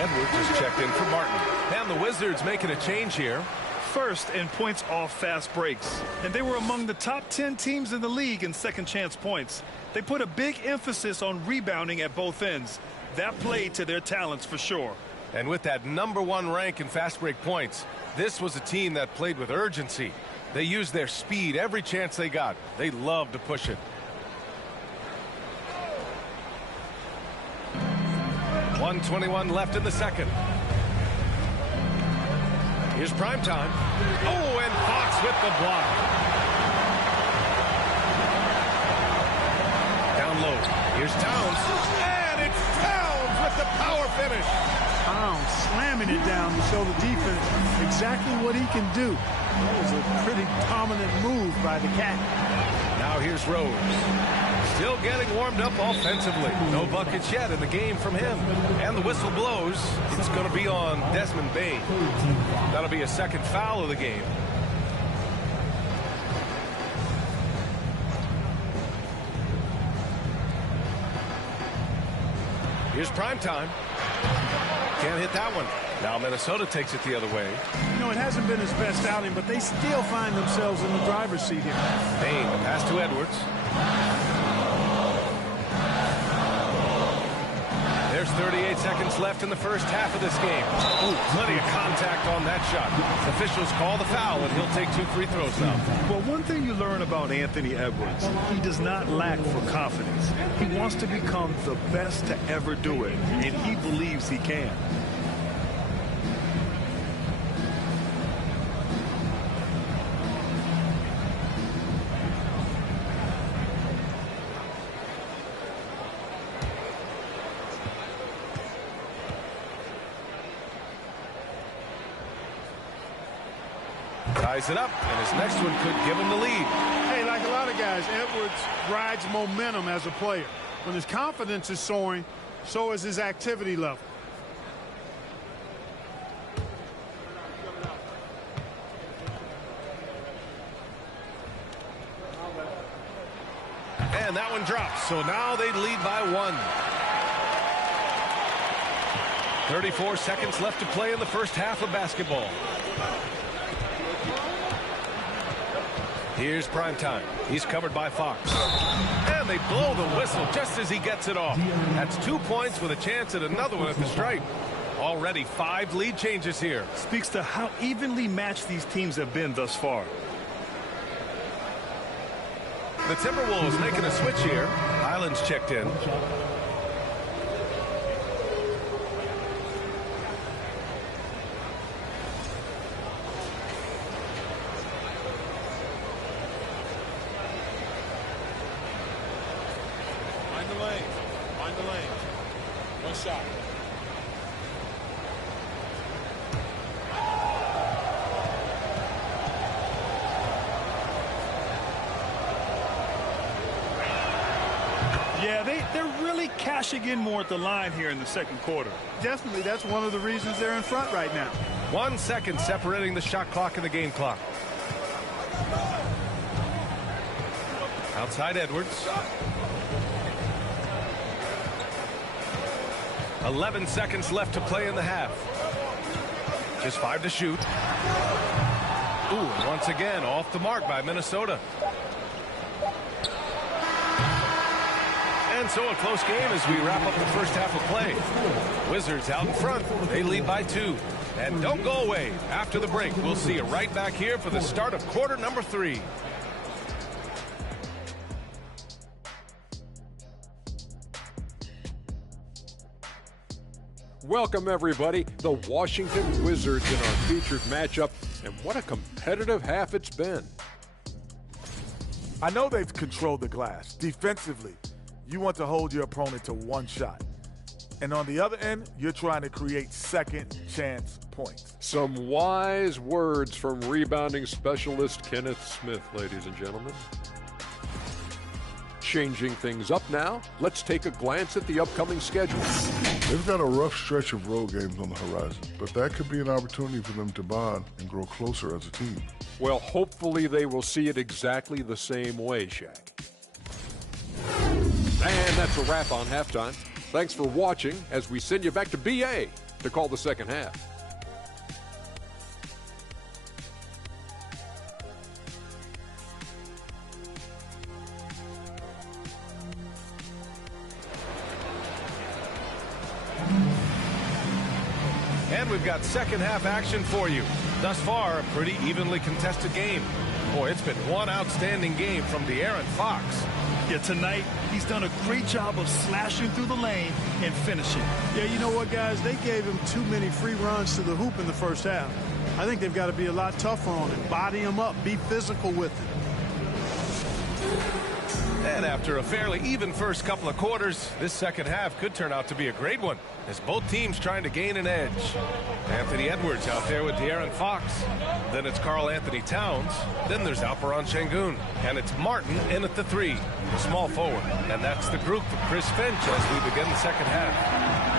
Edwards has checked in for Martin. And the Wizards making a change here. First in points off fast breaks. And they were among the top 10 teams in the league in second chance points. They put a big emphasis on rebounding at both ends. That played to their talents for sure. And with that #1 rank in fast break points, this was a team that played with urgency. They used their speed every chance they got. They loved to push it. 1:21 left in the second. Here's prime time. Oh, and Fox with the block. Down low. Here's Towns. And it's Towns with the power finish. Towns slamming it down to show the defense exactly what he can do. That was a pretty dominant move by the Cat. Now here's Rose. Still getting warmed up offensively. No buckets yet in the game from him. And the whistle blows. It's going to be on Desmond Bane. That'll be a second foul of the game. Here's prime time. Can't hit that one. Now Minnesota takes it the other way. You know, it hasn't been his best outing, but they still find themselves in the driver's seat here. Bane, pass to Edwards. There's 38 seconds left in the first half of this game. Ooh, plenty of contact on that shot. Officials call the foul, and he'll take 2 free throws now. Well, one thing you learn about Anthony Edwards, he does not lack for confidence. He wants to become the best to ever do it, and he believes he can. Ties it up, and his next one could give him the lead. Hey, like a lot of guys, Edwards rides momentum as a player. When his confidence is soaring, so is his activity level. And that one drops, so now they lead by 1. 34 seconds left to play in the first half of basketball. Here's prime time. He's covered by Fox. And they blow the whistle just as he gets it off. That's 2 points with a chance at another one at the stripe. Already 5 lead changes here. Speaks to how evenly matched these teams have been thus far. The Timberwolves making a switch here. Highland's checked in. Shot. Yeah, they're really cashing in more at the line here in the second quarter. Definitely, that's one of the reasons they're in front right now. 1 second separating the shot clock and the game clock. Outside Edwards. 11 seconds left to play in the half. Just 5 to shoot. Ooh, and once again off the mark by Minnesota. And so a close game as we wrap up the first half of play. Wizards out in front. They lead by 2. And don't go away. After the break, we'll see you right back here for the start of quarter number 3. Welcome, everybody. The Washington Wizards in our featured matchup, and what a competitive half it's been. I know they've controlled the glass. Defensively, you want to hold your opponent to 1 shot. And on the other end, you're trying to create second chance points. Some wise words from rebounding specialist Kenneth Smith, ladies and gentlemen. Changing things up now, let's take a glance at the upcoming schedule. They've got a rough stretch of road games on the horizon, but that could be an opportunity for them to bond and grow closer as a team. Well, hopefully they will see it exactly the same way, Shaq. And that's a wrap on halftime. Thanks for watching as we send you back to BA to call the second half. And we've got second half action for you. Thus far, a pretty evenly contested game. Boy, it's been one outstanding game from De'Aaron Fox. Yeah, tonight, he's done a great job of slashing through the lane and finishing. Yeah, you know what, guys? They gave him too many free runs to the hoop in the first half. I think they've got to be a lot tougher on him. Body him up. Be physical with him. And after a fairly even first couple of quarters, this second half could turn out to be a great one as both teams trying to gain an edge. Anthony Edwards out there with De'Aaron Fox. Then it's Karl Anthony Towns. Then there's Alperen Şengün. And it's Martin in at the 3, the small forward. And that's the group for Chris Finch as we begin the second half.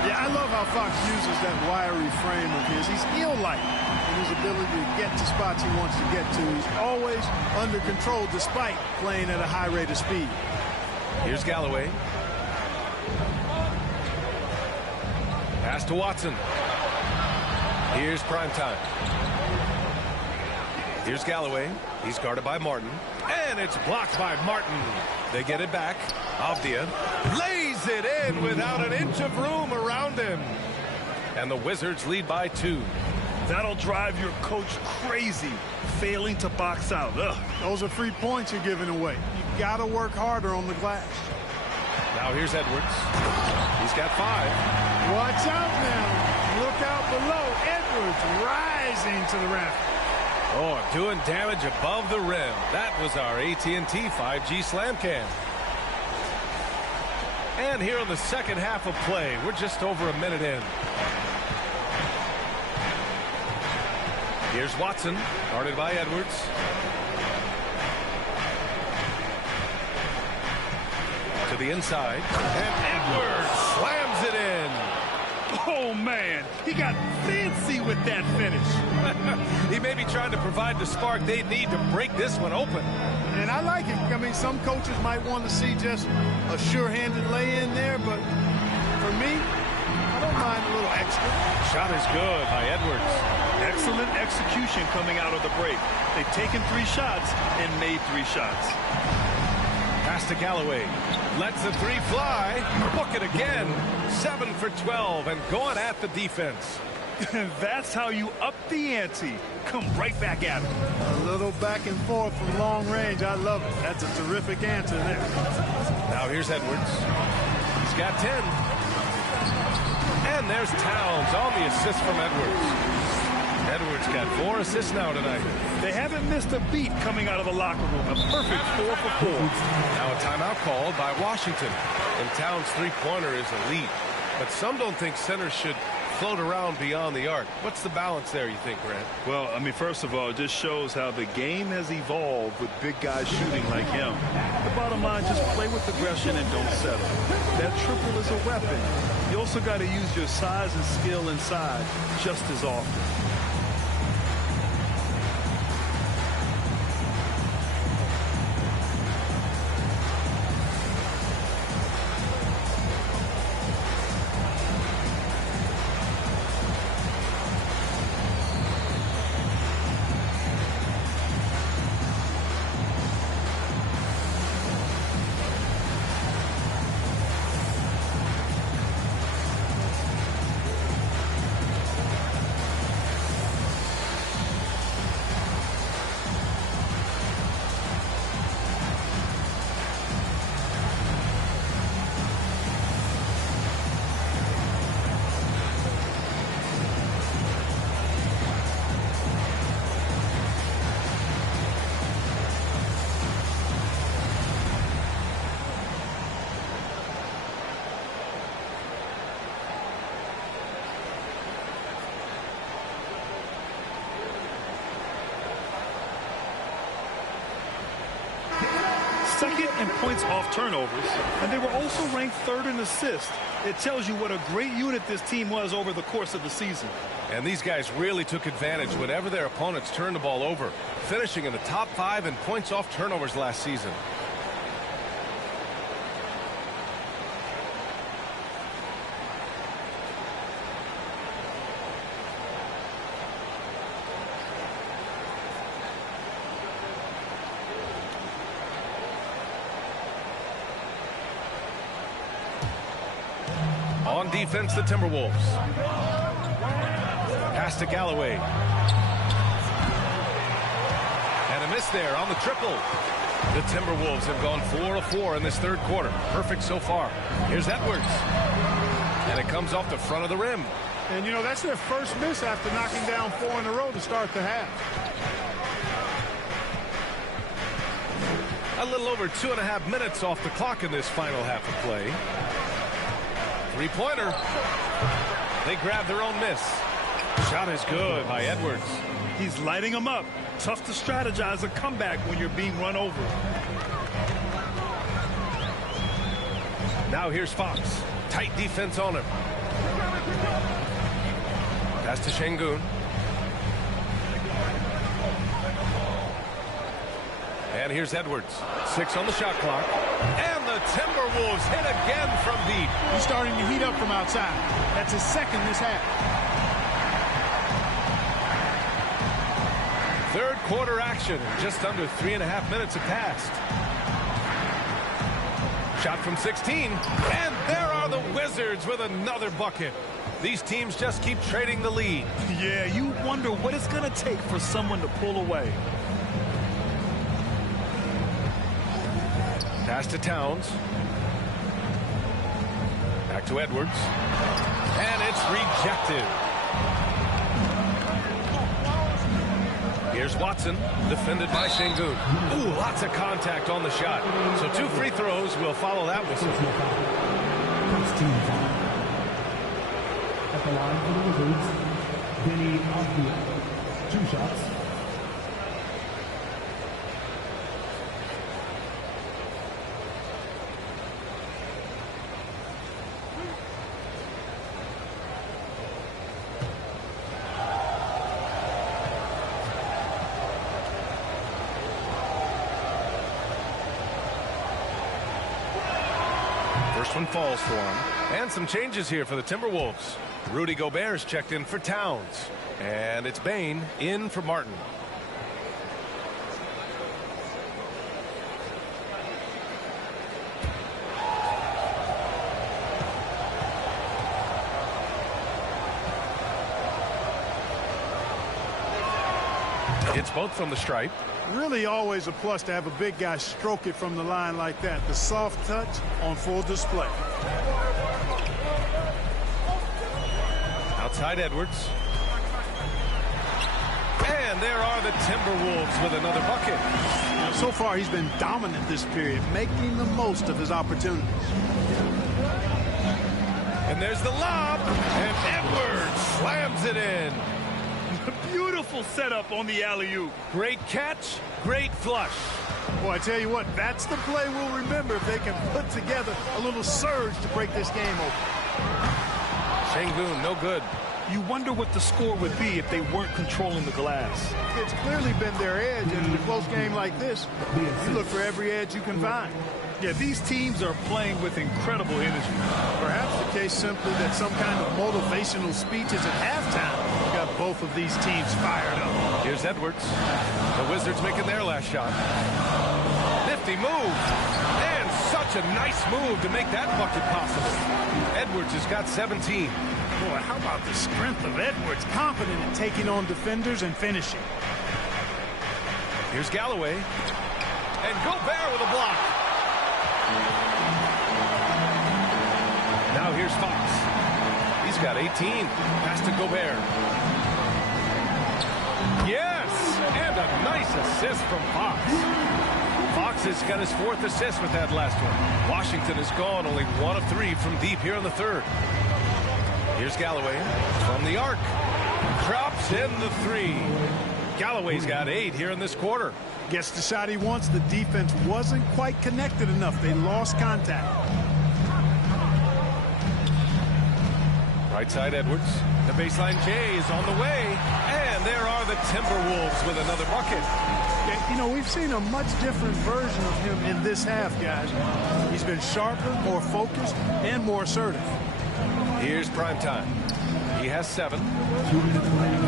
Yeah, I love how Fox uses that wiry frame of his. He's eel-like in his ability to get to spots he wants to get to. He's always under control despite playing at a high rate of speed. Here's Galloway. Pass to Watson. Here's Primetime. Here's Galloway. He's guarded by Martin. And it's blocked by Martin. They get it back. Avdia lays it in without an inch of room around him. And the Wizards lead by 2. That'll drive your coach crazy, failing to box out. Ugh. Those are 3 points you're giving away. You got to work harder on the glass. Now here's Edwards. He's got 5. Watch out now. Look out below. Edwards rising to the raft. Oh, doing damage above the rim. That was our AT&T 5G Slam Cam. And here in the second half of play, we're just over a minute in. Here's Watson, guarded by Edwards. To the inside, and Edwards slams it in. Oh, man, he got fancy with that finish. He may be trying to provide the spark they need to break this one open. And I like it. I mean, some coaches might want to see just a sure-handed lay-in there, but for me, I don't mind a little extra. Shot is good by Edwards. Excellent execution coming out of the break. They've taken 3 shots and made 3 shots. Pass to Galloway. Lets the 3 fly. Book it again. 7 for 12 and going at the defense. That's how you up the ante. Come right back at him. A little back and forth from long range. I love it. That's a terrific answer there. Now here's Edwards. He's got 10. And there's Towns on the assist from Edwards. Edwards got 4 assists now tonight. They haven't missed a beat coming out of the locker room. A perfect 4 for 4. Now a timeout called by Washington. And Towns' 3-pointer is elite. But some don't think centers should float around beyond the arc. What's the balance there, you think, Grant? Well, I mean, first of all, it just shows how the game has evolved with big guys shooting like him. The bottom line, just play with aggression and don't settle. That triple is a weapon. You also got to use your size and skill inside just as often. Second in points off turnovers, and they were also ranked 3rd in assists. It tells you what a great unit this team was over the course of the season. And these guys really took advantage whenever their opponents turned the ball over, finishing in the top 5 in points off turnovers last season. On defense, the Timberwolves. Pass to Galloway. And a miss there on the triple. The Timberwolves have gone 4 of 4 in this third quarter. Perfect so far. Here's Edwards. And it comes off the front of the rim. And, you know, that's their first miss after knocking down 4 in a row to start the half. A little over 2.5 minutes off the clock in this final half of play. Three-pointer. They grab their own miss. Shot is good by Edwards. He's lighting them up. Tough to strategize a comeback when you're being run over. Now here's Fox. Tight defense on him. Pass to Şengün. And here's Edwards. 6 on the shot clock. And the Timberwolves hit again from deep. He's starting to heat up from outside. That's his second this half. Third quarter action. Just under 3.5 minutes have passed. Shot from 16. And there are the Wizards with another bucket. These teams just keep trading the lead. Yeah, you wonder what it's going to take for someone to pull away. Pass to Towns. Back to Edwards. And it's rejected. Here's Watson, defended by Şengün. Ooh, lots of contact on the shot. So 2 free throws will follow that whistle. At the line for the Wizards, Deni Avdija. 2 shots. First one falls for him. And some changes here for the Timberwolves. Rudy Gobert's checked in for Towns. And it's Bane in for Martin. It's both from the stripe. Really always a plus to have a big guy stroke it from the line like that. The soft touch on full display. Outside Edwards. And there are the Timberwolves with another bucket. Now, so far he's been dominant this period, making the most of his opportunities. And there's the lob. And Edwards slams it in. Beautiful setup on the alley-oop. Great catch, great flush. Boy, I tell you what, that's the play we'll remember if they can put together a little surge to break this game open. Şengün, no good. You wonder what the score would be if they weren't controlling the glass. It's clearly been their edge, and in a close game like this, you look for every edge you can find. Yeah, these teams are playing with incredible energy. Perhaps the case simply that some kind of motivational speeches at halftime got both of these teams fired up. Here's Edwards. The Wizards making their last shot. Nifty move. And such a nice move to make that bucket possible. Edwards has got 17. Boy, how about the strength of Edwards, confident in taking on defenders and finishing. Here's Galloway. And Gobert with a block. Now here's Fox. He's got 18. Pass to Gobert. Yes! And a nice assist from Fox. Fox has got his 4th assist with that last one. Washington has gone only 1 of 3 from deep here in the third. Here's Galloway from the arc. Drops in the 3. Galloway's got 8 here in this quarter. Gets the shot he wants. The defense wasn't quite connected enough. They lost contact. Right side Edwards. The baseline J is on the way. And there are the Timberwolves with another bucket. Yeah, you know, we've seen a much different version of him in this half, guys. He's been sharper, more focused, and more assertive. Here's Primetime. He has 7.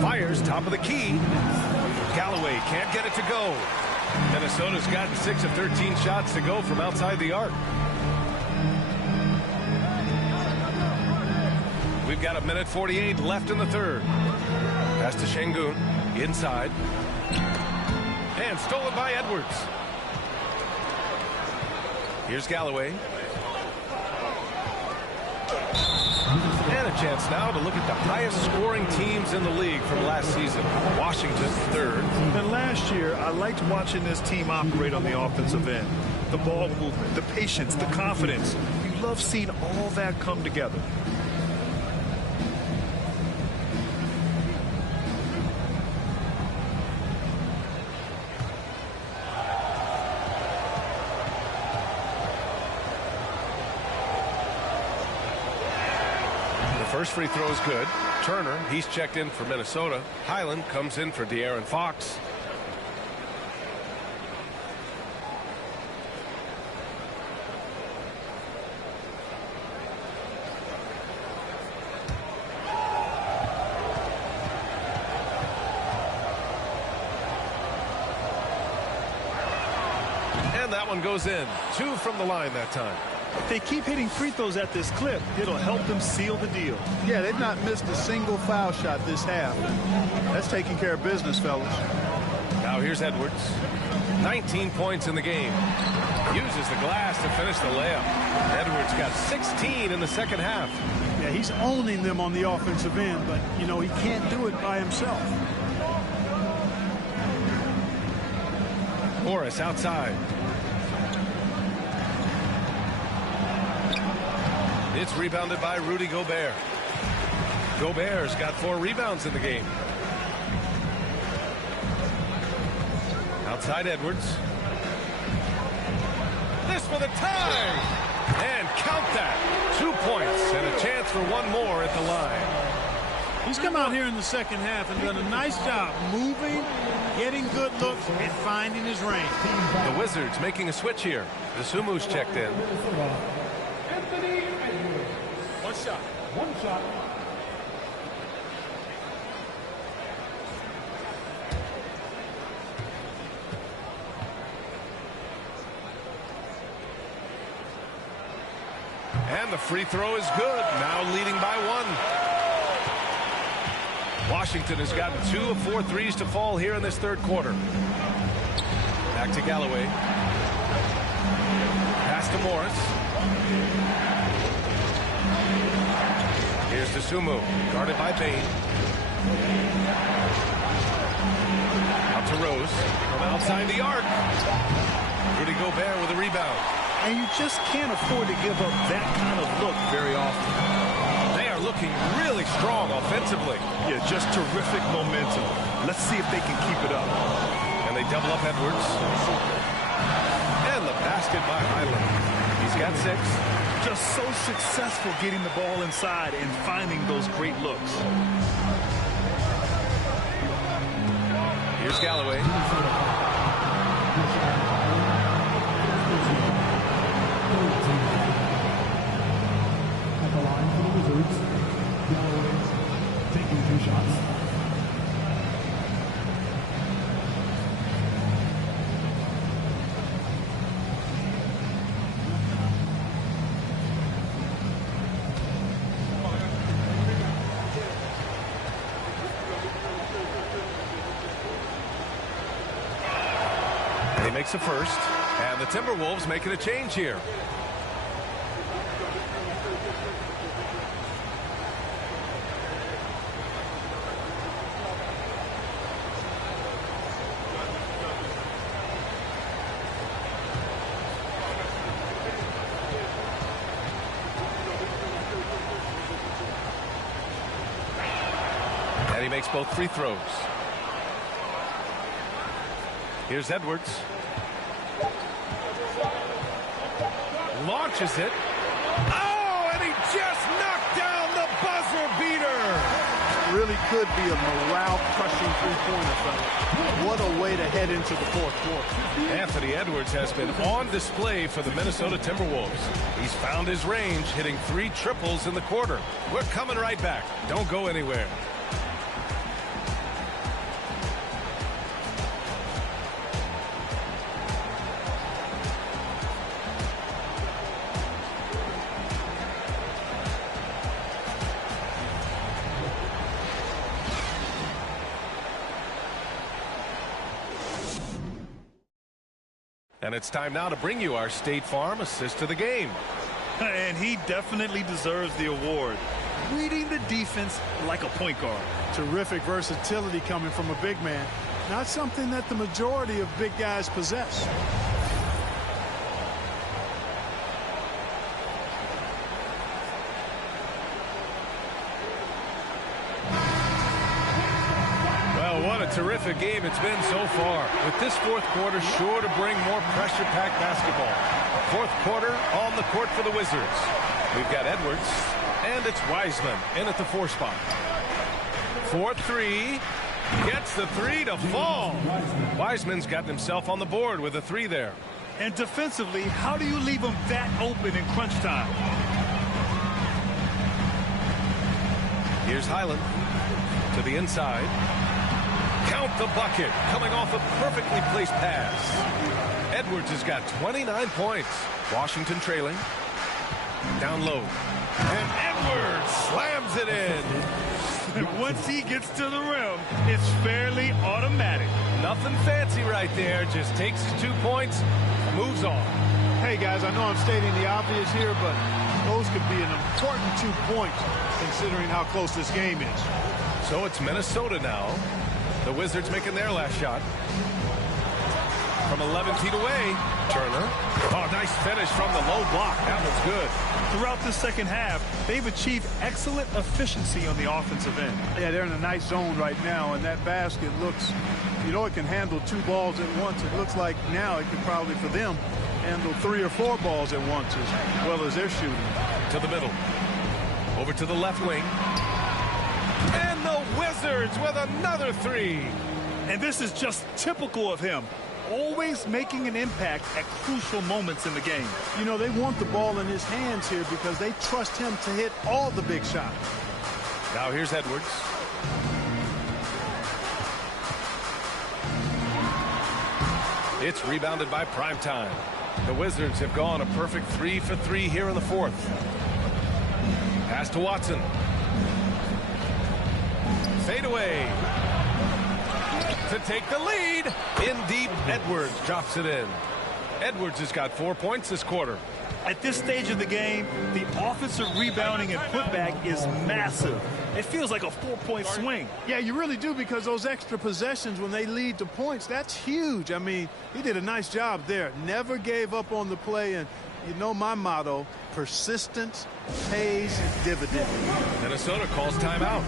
Fires top of the key. Galloway can't get it to go. Minnesota's gotten 6 of 13 shots to go from outside the arc. We've got 1:48 left in the third. Pass to Şengün. Inside. And stolen by Edwards. Here's Galloway. And a chance now to look at the highest scoring teams in the league from last season. Washington, third. And last year, I liked watching this team operate on the offensive end. The ball movement, the patience, the confidence. You love seeing all that come together. First free throw is good. Turner, he's checked in for Minnesota. Highland comes in for De'Aaron Fox. And that one goes in. 2 from the line that time. If they keep hitting free throws at this clip, it'll help them seal the deal. Yeah, they've not missed a single foul shot this half. That's taking care of business, fellas. Now here's Edwards. 19 points in the game. Uses the glass to finish the layup. Edwards got 16 in the second half. Yeah, he's owning them on the offensive end, but, you know, he can't do it by himself. Morris outside. It's rebounded by Rudy Gobert. Gobert's got 4 rebounds in the game. Outside Edwards. This for the tie. And count that. 2 points and a chance for one more at the line. He's come out here in the second half and done a nice job moving, getting good looks, and finding his range. The Wizards making a switch here. Dosunmu's checked in. One shot. And the free throw is good. Now leading by 1. Washington has gotten 2 of 4 threes to fall here in this third quarter. Back to Galloway. Pass to Morris. Here's Dosunmu, guarded by Bane. Out to Rose, from outside the arc. Rudy Gobert with a rebound. And you just can't afford to give up that kind of look very often. They are looking really strong offensively. Yeah, just terrific momentum. Let's see if they can keep it up. And they double up Edwards. And the basket by Highland. He's got 6. Just so successful getting the ball inside and finding those great looks. Here's Galloway. At the line for the Wizards, Galloway taking 2 shots. Makes a first, and the Timberwolves making a change here. And he makes both free throws. Here's Edwards. Launches it. Oh, and he just knocked down the buzzer beater. Really could be a morale-crushing three-pointer, fellas. What a way to head into the fourth quarter. Anthony Edwards has been on display for the Minnesota Timberwolves. He's found his range, hitting 3 triples in the quarter. We're coming right back. Don't go anywhere. And it's time now to bring you our State Farm assist of the game. And he definitely deserves the award. Reading the defense like a point guard. Terrific versatility coming from a big man. Not something that the majority of big guys possess. Well, what a terrific game it's been so far. With this fourth quarter sure to bring more pressure-packed basketball. Fourth quarter on the court for the Wizards. We've got Edwards, and it's Wiseman in at the 4 spot. 4-3. Gets the 3 to fall. Wiseman's gotten himself on the board with a 3 there. And defensively, how do you leave him that open in crunch time? Here's Highland to the inside. Count the bucket. Coming off a perfectly placed pass. Edwards has got 29 points. Washington trailing. Down low. And Edwards slams it in. Once he gets to the rim, it's fairly automatic. Nothing fancy right there. Just takes his 2 points, moves on. Hey, guys, I know I'm stating the obvious here, but those could be an important 2 points considering how close this game is. So it's Minnesota now. The Wizards making their last shot. From 11 feet away, Turner. Oh, nice finish from the low block. That was good. Throughout the second half, they've achieved excellent efficiency on the offensive end. Yeah, they're in a nice zone right now, and that basket looks, you know, it can handle 2 balls at once. It looks like now it can probably, for them, handle 3 or 4 balls at once as well as they're shooting. To the middle. Over to the left wing. And the Wizards with another 3. And this is just typical of him. Always making an impact at crucial moments in the game. You know, they want the ball in his hands here because they trust him to hit all the big shots. Now here's Edwards. It's rebounded by Primetime. The Wizards have gone a perfect 3 for 3 here in the fourth. Pass to Watson. Fade away. To take the lead. In deep, Edwards drops it in. Edwards has got 4 points this quarter. At this stage of the game, the offensive rebounding and putback is massive. It feels like a 4-point swing. Yeah, you really do, because those extra possessions, when they lead to points, that's huge. I mean, he did a nice job there. Never gave up on the play, and you know my motto, persistence pays dividends. Minnesota calls timeout.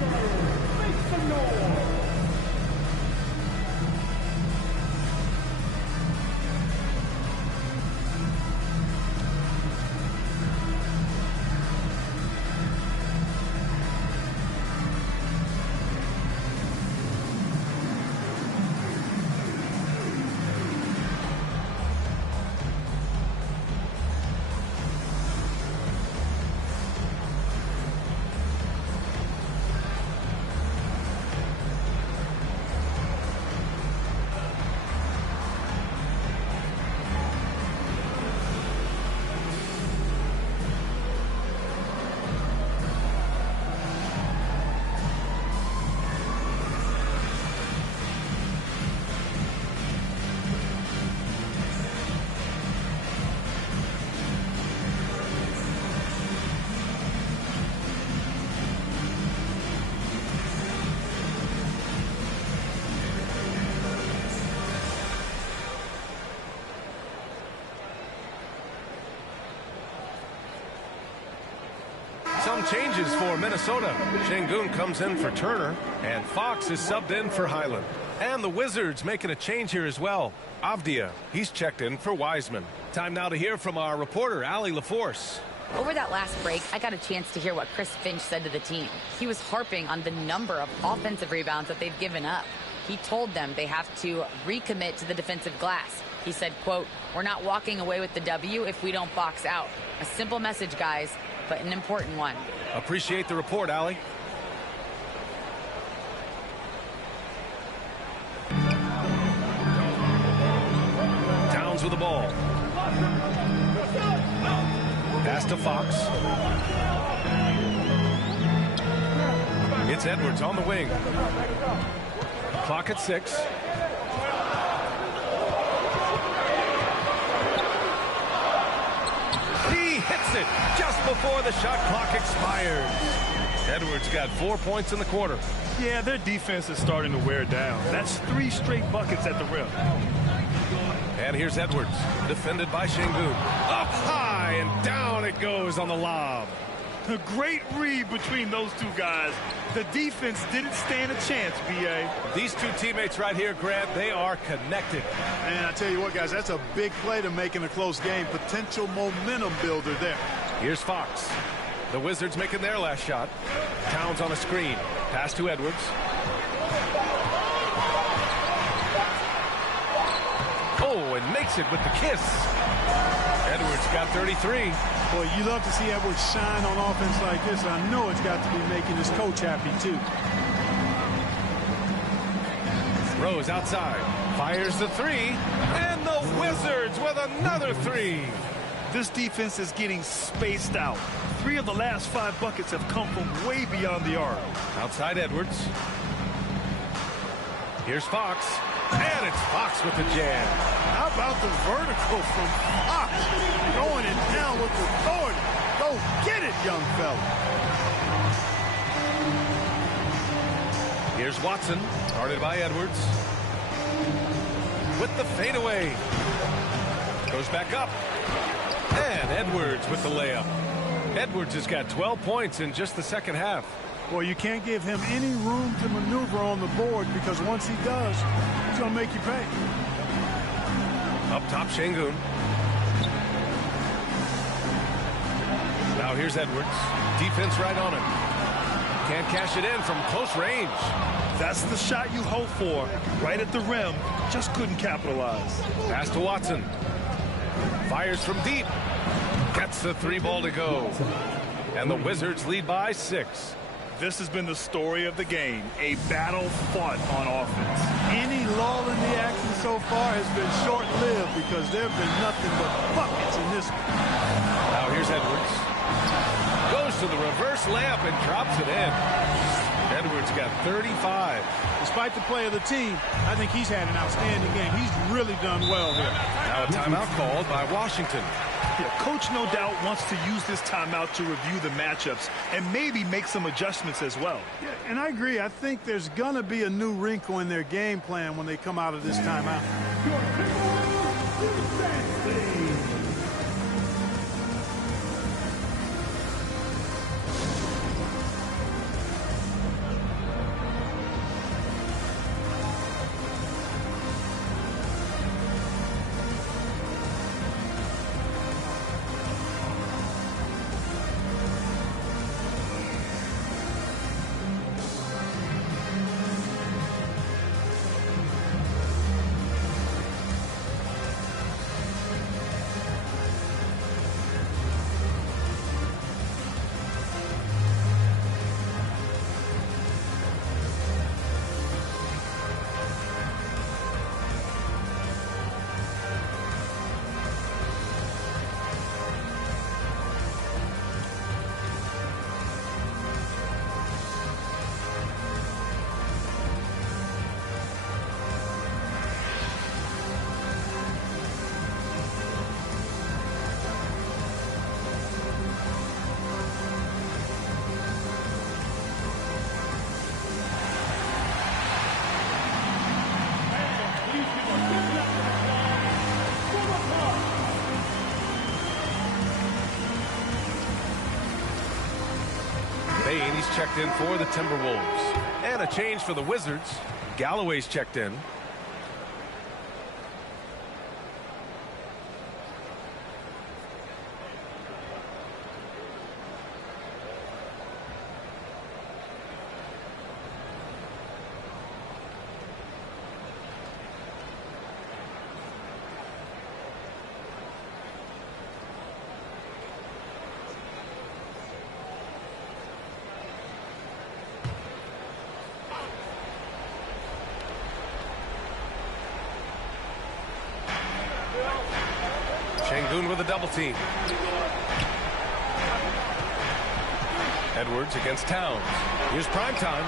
Some changes for Minnesota. Şengün comes in for Turner, and Fox is subbed in for Highland. And the Wizards making a change here as well. Avdia, he's checked in for Wiseman. Time now to hear from our reporter, Allie LaForce. Over that last break, I got a chance to hear what Chris Finch said to the team. He was harping on the number of offensive rebounds that they've given up. He told them they have to recommit to the defensive glass. He said, quote, "We're not walking away with the W if we don't box out." A simple message, guys, but an important one. Appreciate the report, Allie. Towns with the ball. Pass to Fox. It's Edwards on the wing. Clock at 6. makes it just before the shot clock expires. Edwards got 4 points in the quarter. Yeah, their defense is starting to wear down. That's 3 straight buckets at the rim. And here's Edwards, defended by Şengün. Up high and down it goes on the lob. A great read between those two guys. The defense didn't stand a chance, B.A. These two teammates right here, Grant, they are connected. And I tell you what, guys, that's a big play to make in a close game. Potential momentum builder there. Here's Fox. The Wizards making their last shot. Towns on a screen. Pass to Edwards. Oh, and makes it with the kiss. Edwards got 33. Boy, you love to see Edwards shine on offense like this. I know it's got to be making his coach happy, too. Rose outside. Fires the three. And the Wizards with another three. This defense is getting spaced out. 3 of the last 5 buckets have come from way beyond the arc. Outside Edwards. Here's Fox. And it's Fox with the jam. How about the vertical from Fox? Going it down with authority. Go get it, young fella. Here's Watson, guarded by Edwards. With the fadeaway. Goes back up. And Edwards with the layup. Edwards has got 12 points in just the second half. Well, you can't give him any room to maneuver on the board because once he does, he's going to make you pay. Up top, Şengün. Now here's Edwards. Defense right on him. Can't cash it in from close range. That's the shot you hope for. Right at the rim. Just couldn't capitalize. Pass to Watson. Fires from deep. Gets the 3 ball to go. And the Wizards lead by 6. This has been the story of the game. A battle fought on offense. Any lull in the action so far has been short-lived because there have been nothing but buckets in this one. Now here's Edwards. Goes to the reverse layup and drops it in. Edwards got 35. Despite the play of the team, I think he's had an outstanding game. He's really done well here. Now a timeout called by Washington. Yeah, Coach no doubt wants to use this timeout to review the matchups and maybe make some adjustments as well. Yeah, and I agree. I think there's going to be a new wrinkle in their game plan when they come out of this timeout. He's checked in for the Timberwolves. And a change for the Wizards. Galloway's checked in. Şengün with a double team. Edwards against Towns. Here's Primetime.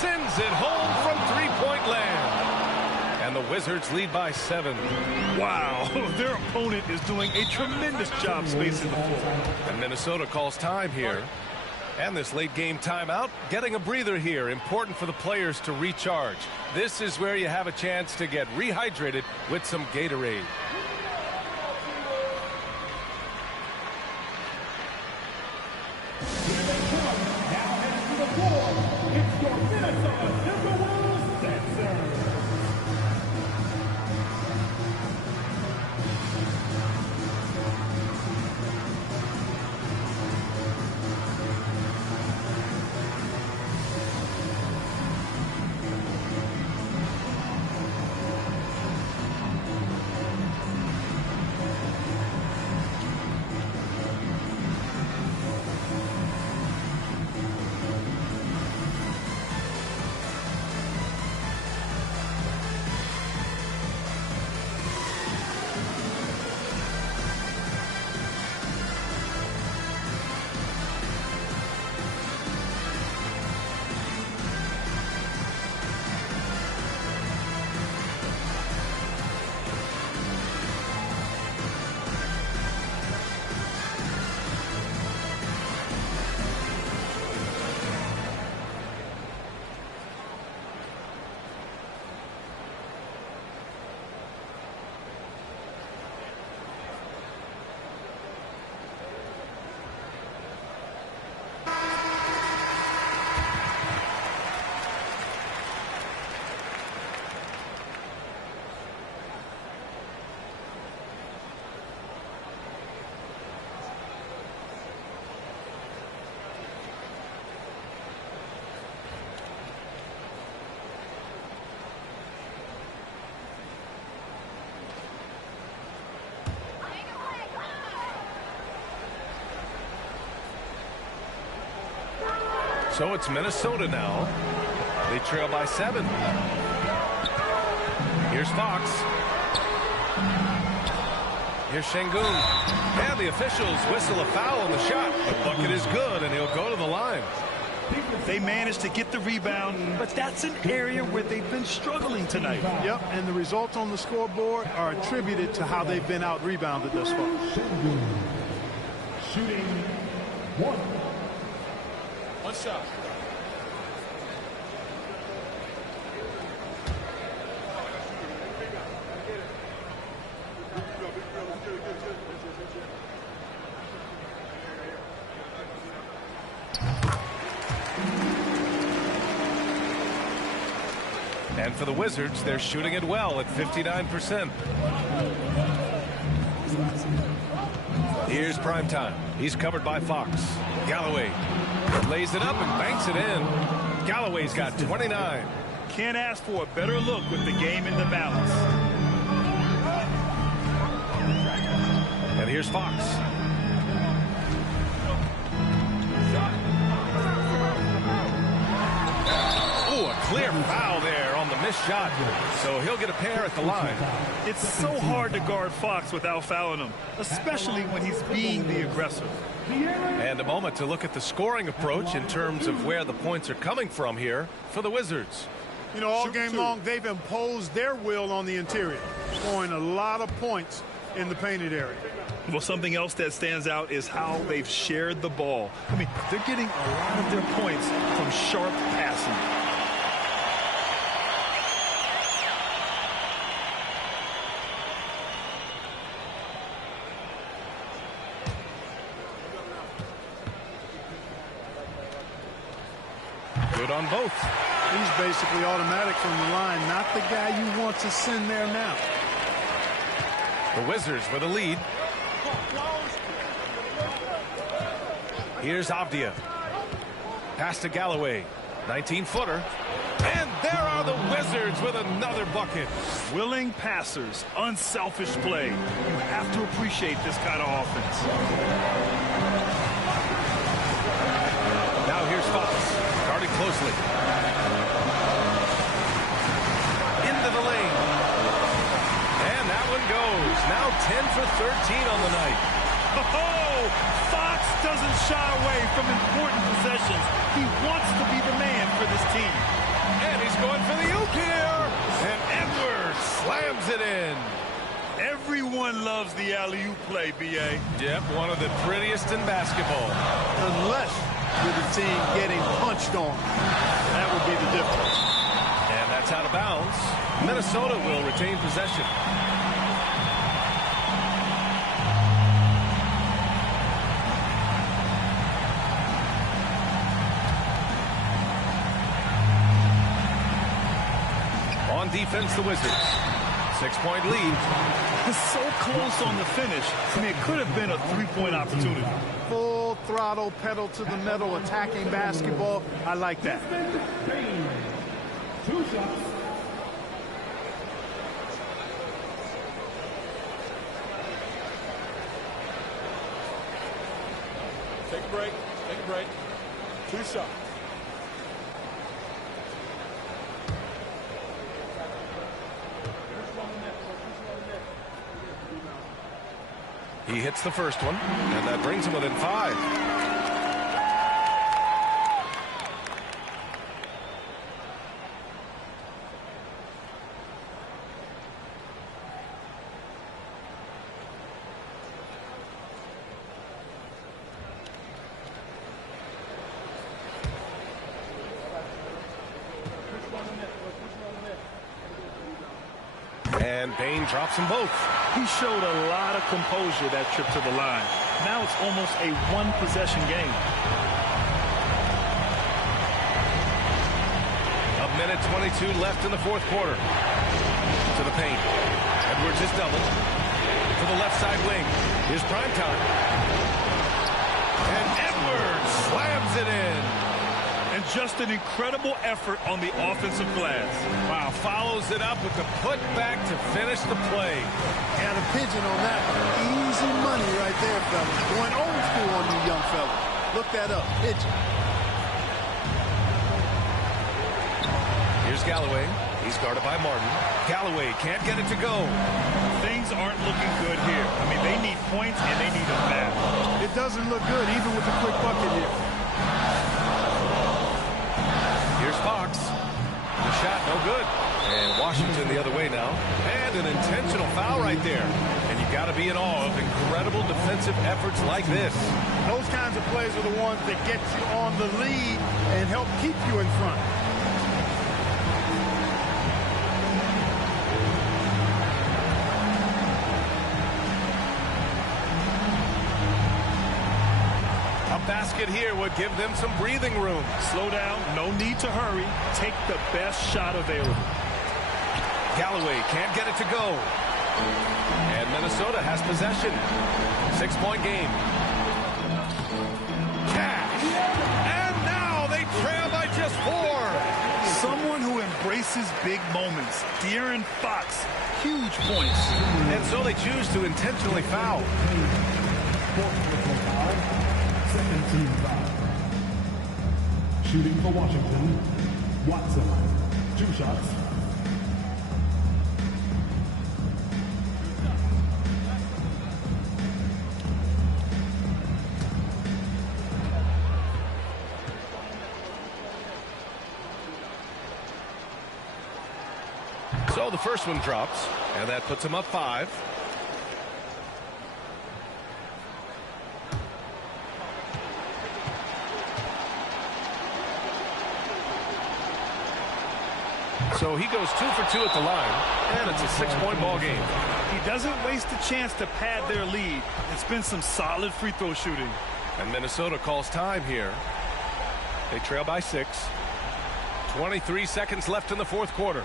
Sends it home from three-point land. And the Wizards lead by 7. Wow, their opponent is doing a tremendous job spacing the floor. And Minnesota calls time here. And this late game timeout, getting a breather here, important for the players to recharge. This is where you have a chance to get rehydrated with some Gatorade. So it's Minnesota now. They trail by 7. Here's Fox. Here's Şengün. And the officials whistle a foul on the shot. The bucket is good, and he'll go to the line. They managed to get the rebound, but that's an area where they've been struggling tonight. Yep, and the results on the scoreboard are attributed to how they've been out-rebounded thus far. Shooting 1. One shot. And for the Wizards, they're shooting it well at 59%. Here's prime time. He's covered by Fox. Galloway lays it up and banks it in. Galloway's got 29. Can't ask for a better look with the game in the balance. And here's Fox. Oh, a clear foul there on the missed shot. So he'll get a pair at the line. It's so hard to guard Fox without fouling him, especially when he's being the aggressor. And a moment to look at the scoring approach in terms of where the points are coming from here for the Wizards. You know, all game long, they've imposed their will on the interior, scoring a lot of points in the painted area. Well, something else that stands out is how they've shared the ball. I mean, they're getting a lot of their points from sharp passing. Good on both. He's basically automatic from the line, not the guy you want to send there now. The Wizards with a lead. Here's Avdia. Pass to Galloway. 19-footer. And there are the Wizards with another bucket. Willing passers, unselfish play. You have to appreciate this kind of offense. Now here's Fox. Guarding closely. Into the lane. And that one goes. Now 10 for 13 on the night. Oh, Fox doesn't shy away from important possessions. He wants to be the man for this team. And he's going for the oop here. And Edwards slams it in. Everyone loves the alley-oop play, B.A. Yep, one of the prettiest in basketball. Unless you're the team getting punched on. That would be the difference. And that's out of bounds. Minnesota will retain possession. On defense, the Wizards. 6-point lead. It's so close on the finish. I mean, it could have been a three-point opportunity. Full throttle, pedal to the metal, attacking basketball. I like that. 2 shots. Take a break. Take a break. 2 shots. He hits the first one, and that brings him within 5. And Bane drops them both. He showed a lot of composure that trip to the line. Now it's almost a one-possession game. A minute 22 left in the fourth quarter. To the paint. Edwards is doubled. To the left side wing. Here's prime time. And Edwards slams it in. And just an incredible effort on the offensive glass. Wow, follows it up with the putback to finish the play. Got a pigeon on that one. Easy money right there, fellas. Going old school on you young fellas. Look that up. Pigeon. Here's Galloway. He's guarded by Martin. Galloway can't get it to go. Things aren't looking good here. I mean, they need points and they need them bad. It doesn't look good even with the quick bucket here. Here's Fox. The shot, no good. And Washington the other way now. And an intentional foul right there. And you got to be in awe of incredible defensive efforts like this. Those kinds of plays are the ones that get you on the lead and help keep you in front. Basket here would give them some breathing room. Slow down, no need to hurry. Take the best shot available. Galloway can't get it to go. And Minnesota has possession. 6-point game. Cash. And now they trail by just 4. Someone who embraces big moments. De'Aaron Fox, huge points. And so they choose to intentionally foul. Second team foul. Shooting for Washington, Watson. 2 shots. So the first one drops, and that puts him up 5. So he goes 2 for 2 at the line, and it's a 6-point ball game. He doesn't waste a chance to pad their lead. It's been some solid free throw shooting. And Minnesota calls time here. They trail by 6. 23 seconds left in the fourth quarter.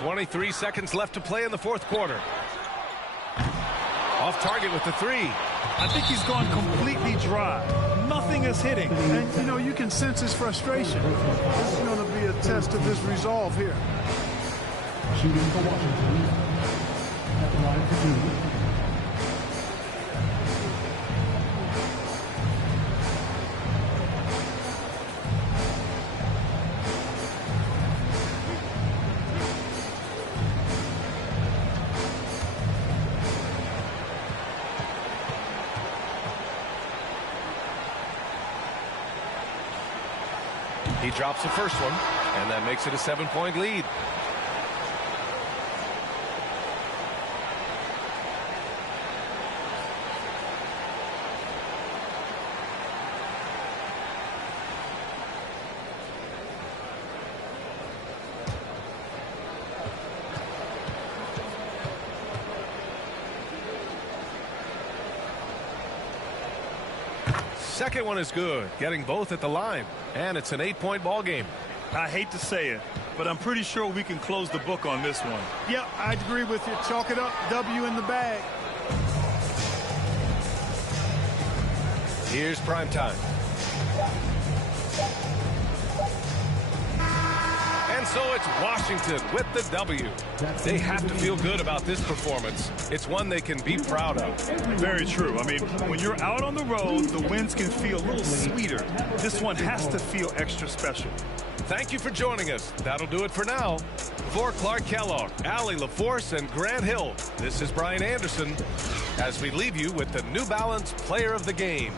23 seconds left to play in the fourth quarter. Off target with the three. I think he's gone completely dry. Nothing is hitting. And, you know, you can sense his frustration. This is going to be a test of his resolve here. Shooting for Washington. At the line for two. He drops the first one, and that makes it a 7-point lead. Second one is good, getting both at the line, and it's an 8-point ball game. I hate to say it, but I'm pretty sure we can close the book on this one. Yeah, I'd agree with you. Chalk it up. W in the bag. Here's prime time. And so it's Washington with the W. They have to feel good about this performance. It's one they can be proud of. Very true. I mean, when you're out on the road, the wins can feel a little sweeter. This one has to feel extra special. Thank you for joining us. That'll do it for now. For Clark Kellogg, Allie LaForce, and Grant Hill, this is Brian Anderson as we leave you with the New Balance Player of the Game.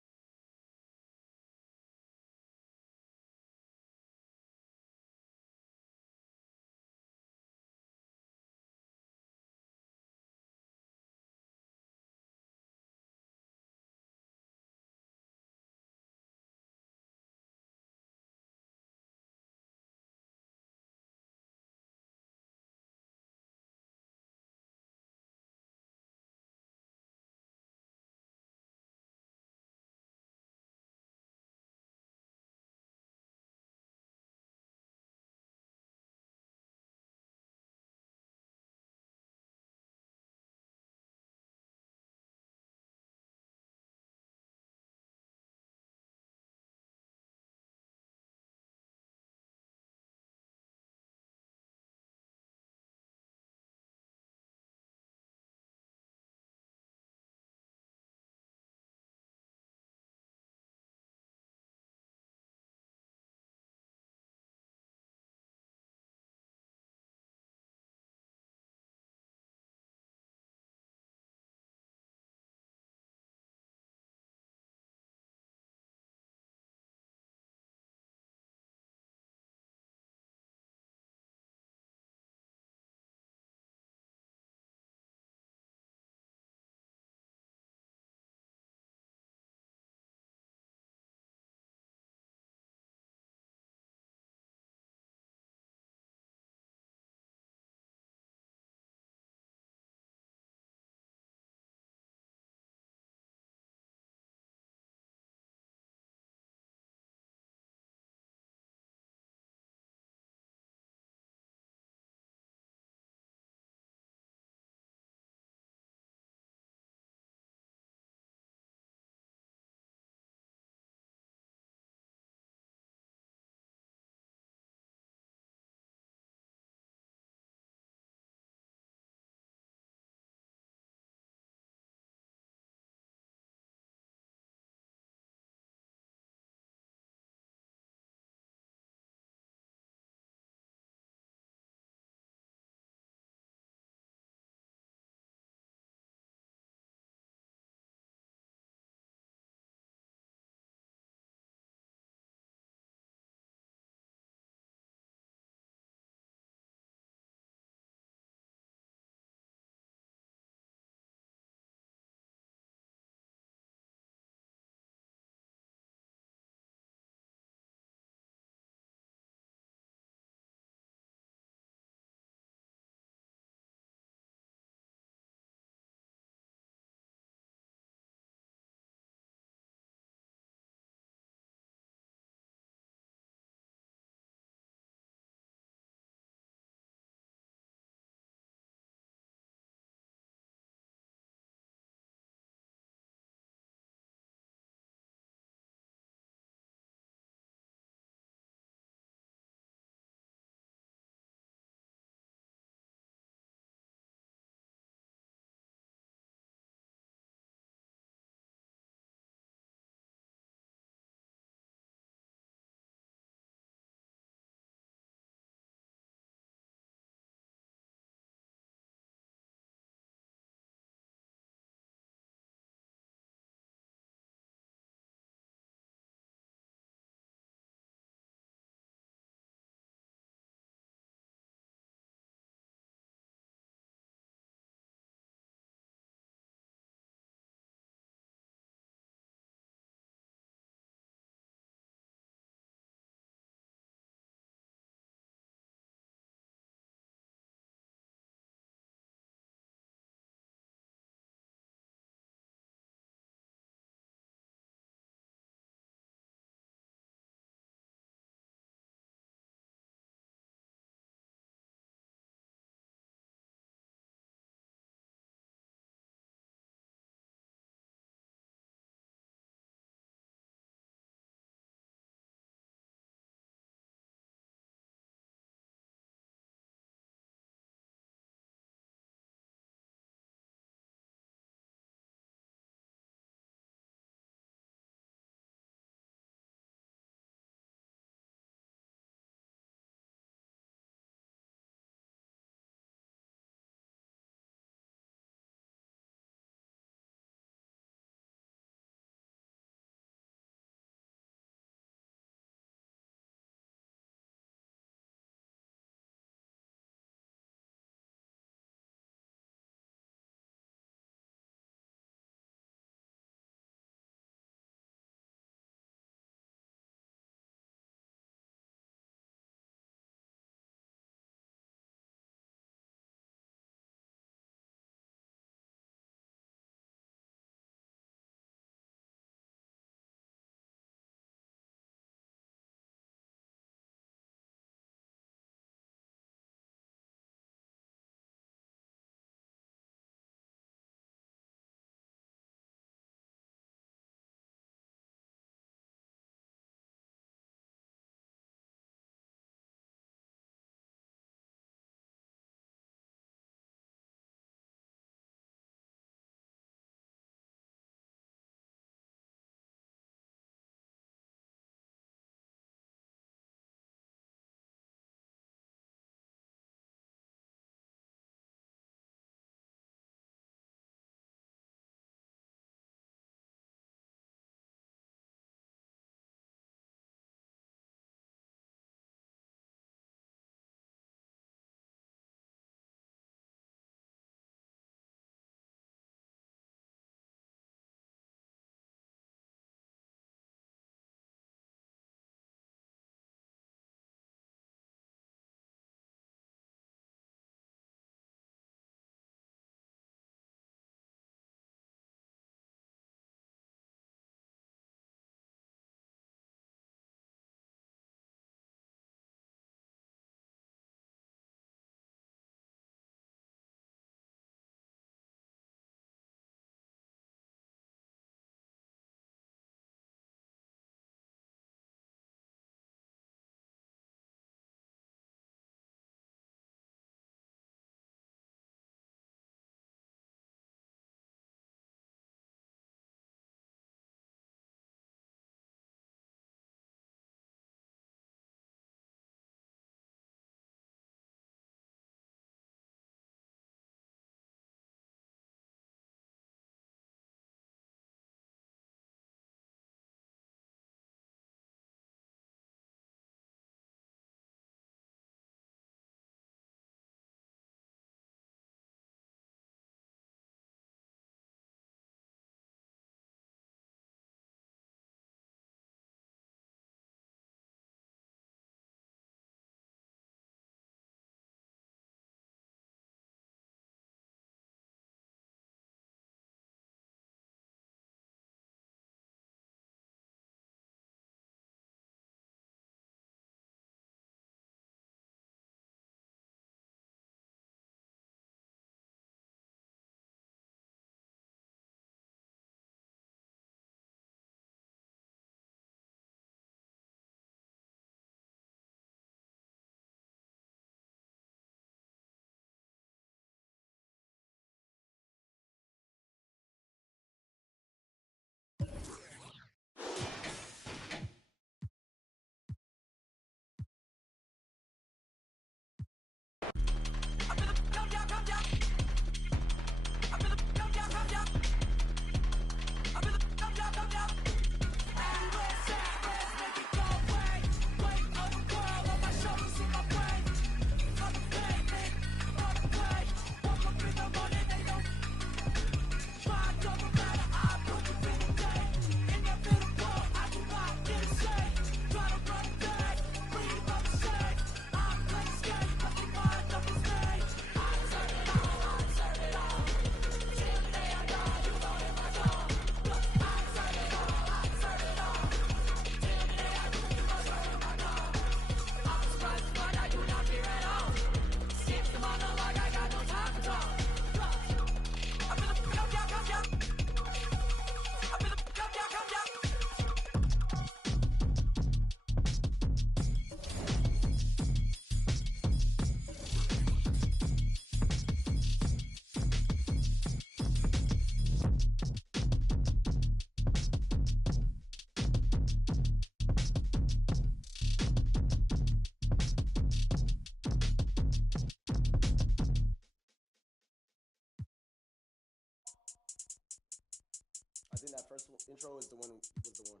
first intro is the one with the one.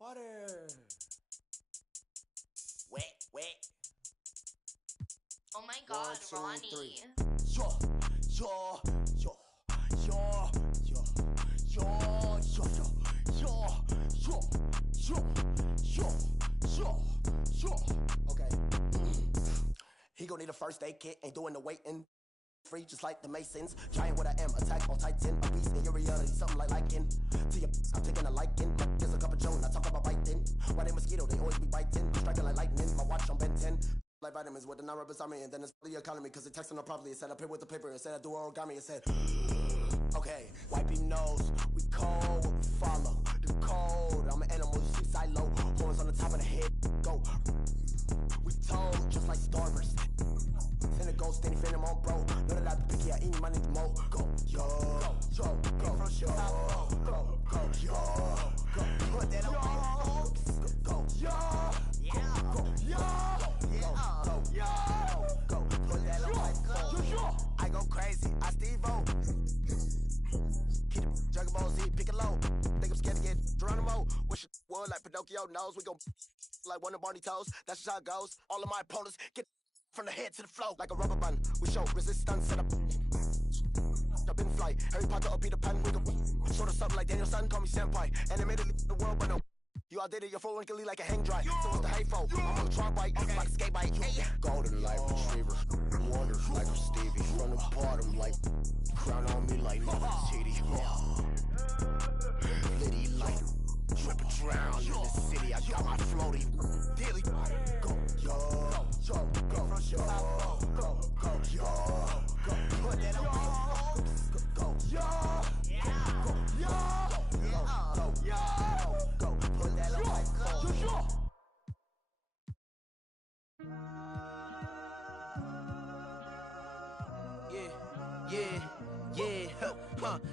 Water. Wet. Oh my God, 1, 2, 3. Ronnie. Okay. He gon' need a first aid kit, ain't doing the waiting. Free just like the Masons. Giant what I am, attack on Titan. A beast in your reality, something like liking. To your I'm taking a liking. There's a cup of Joan, I talk about biting. Why they mosquito, they always be biting. Striking like lightning, my watch on Ben 10. Like vitamins with the non-rubber me, and then it's the economy, cause it texting them properly. It said I play with the paper, it said I do origami, it said okay, wiping nose, we cold, what we follow, the code, I'm an animal, you see silo, horns on the top of the head, go, we told, just like Starburst, send a ghost, then he fin him on bro, know that I be picky, I eat my nigga mo, go, yo, put that on, go, yo, go, put that on my phone. I go crazy, I Steve-O. Keep the Dragon Ball Z, pick it low. Think I'm scared to get Geronimo. Wish it would like Pinocchio knows. We gon' like one of Barney toes. That's just how it goes. All of my opponents get from the head to the flow. Like a rubber band, we show resistance. Set up in flight. Harry Potter or Peter Pan. We gon' sort of something like Daniel Son. Call me senpai. Animated the world, but no. You all did it, you're full wrinkly like a hang dry. So it's the hayfo. I'm on the trunk bike, like a skate bike. Hey. Golden light retriever. Wonders like a Stevie. From the bottom, like crown on me like Nefertiti. Liddy like drip and drown in the city. I got my floaty daily. Go, put that on. Go, put that on my phone. Yeah.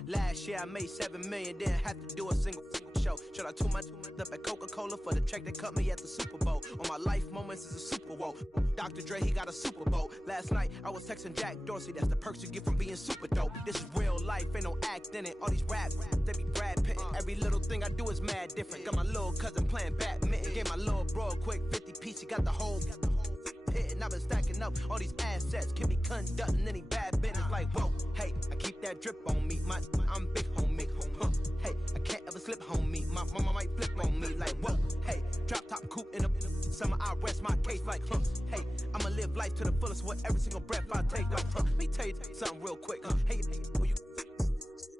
Last year I made $7 million, didn't have to do a single show. Should I tune my up at Coca-Cola for the check that cut me at the Super Bowl? On my life moments is a Super Bowl. Dr. Dre, he got a Super Bowl. Last night I was texting Jack Dorsey, that's the perks you get from being super dope. This is real life, ain't no act in it. All these raps, they be Brad Pitt. Every little thing I do is mad different. Got my little cousin playing badminton. Gave my little bro a quick 50 piece, he got the whole hit. And I've been stacking up all these assets, can be conducting any bad business. Like, whoa, hey, I keep that drip on me. I'm big homie. Hey, I can't ever slip homie. My mama might flip on me. Like, whoa, hey, drop top coupe in the summer. I rest my case like, hey, I'ma live life to the fullest with every single breath I take. Like, let me tell you something real quick. Hey, who you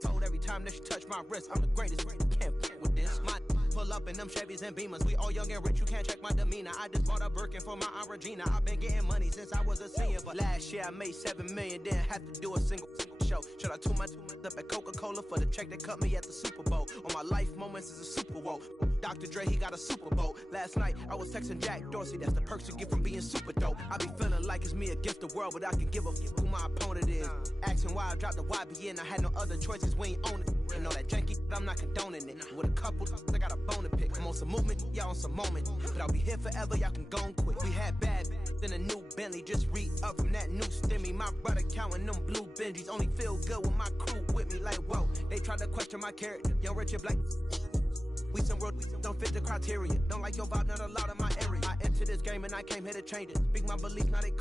told every time that you touch my wrist, I'm the greatest. Can't fuck with this. My pull up in them Chevys and Beamers. We all young and rich, you can't check my demeanor. I just bought a Birkin for my Aunt Regina. I've been getting money since I was a senior, but last year I made $7 million, didn't have to do a single show. Should I tune my up at Coca-Cola for the check that cut me at the Super Bowl? On my life moments is a Super Bowl. Dr. Dre, he got a Super Bowl. Last night I was texting Jack Dorsey, that's the perks you get from being super dope. I be feeling like it's me against the world, but I can give a fuck who my opponent is. Asking why I dropped the YBN, I had no other choices, we ain't own it. And all that janky, I'm not condoning it. With a couple, I got a bone to pick. I'm on some movement, y'all on some moment. But I'll be here forever, y'all can go and quit. We had bad, then a new Bentley, just re-up from that new stimmy. My brother counting them blue Benjis, only feel good with my crew with me. Like, whoa, they tried to question my character. Young Richard Black, we some road, don't fit the criteria. Don't like your vibe, not allowed in my area. I entered this game and I came here to change it. Speak my beliefs, now they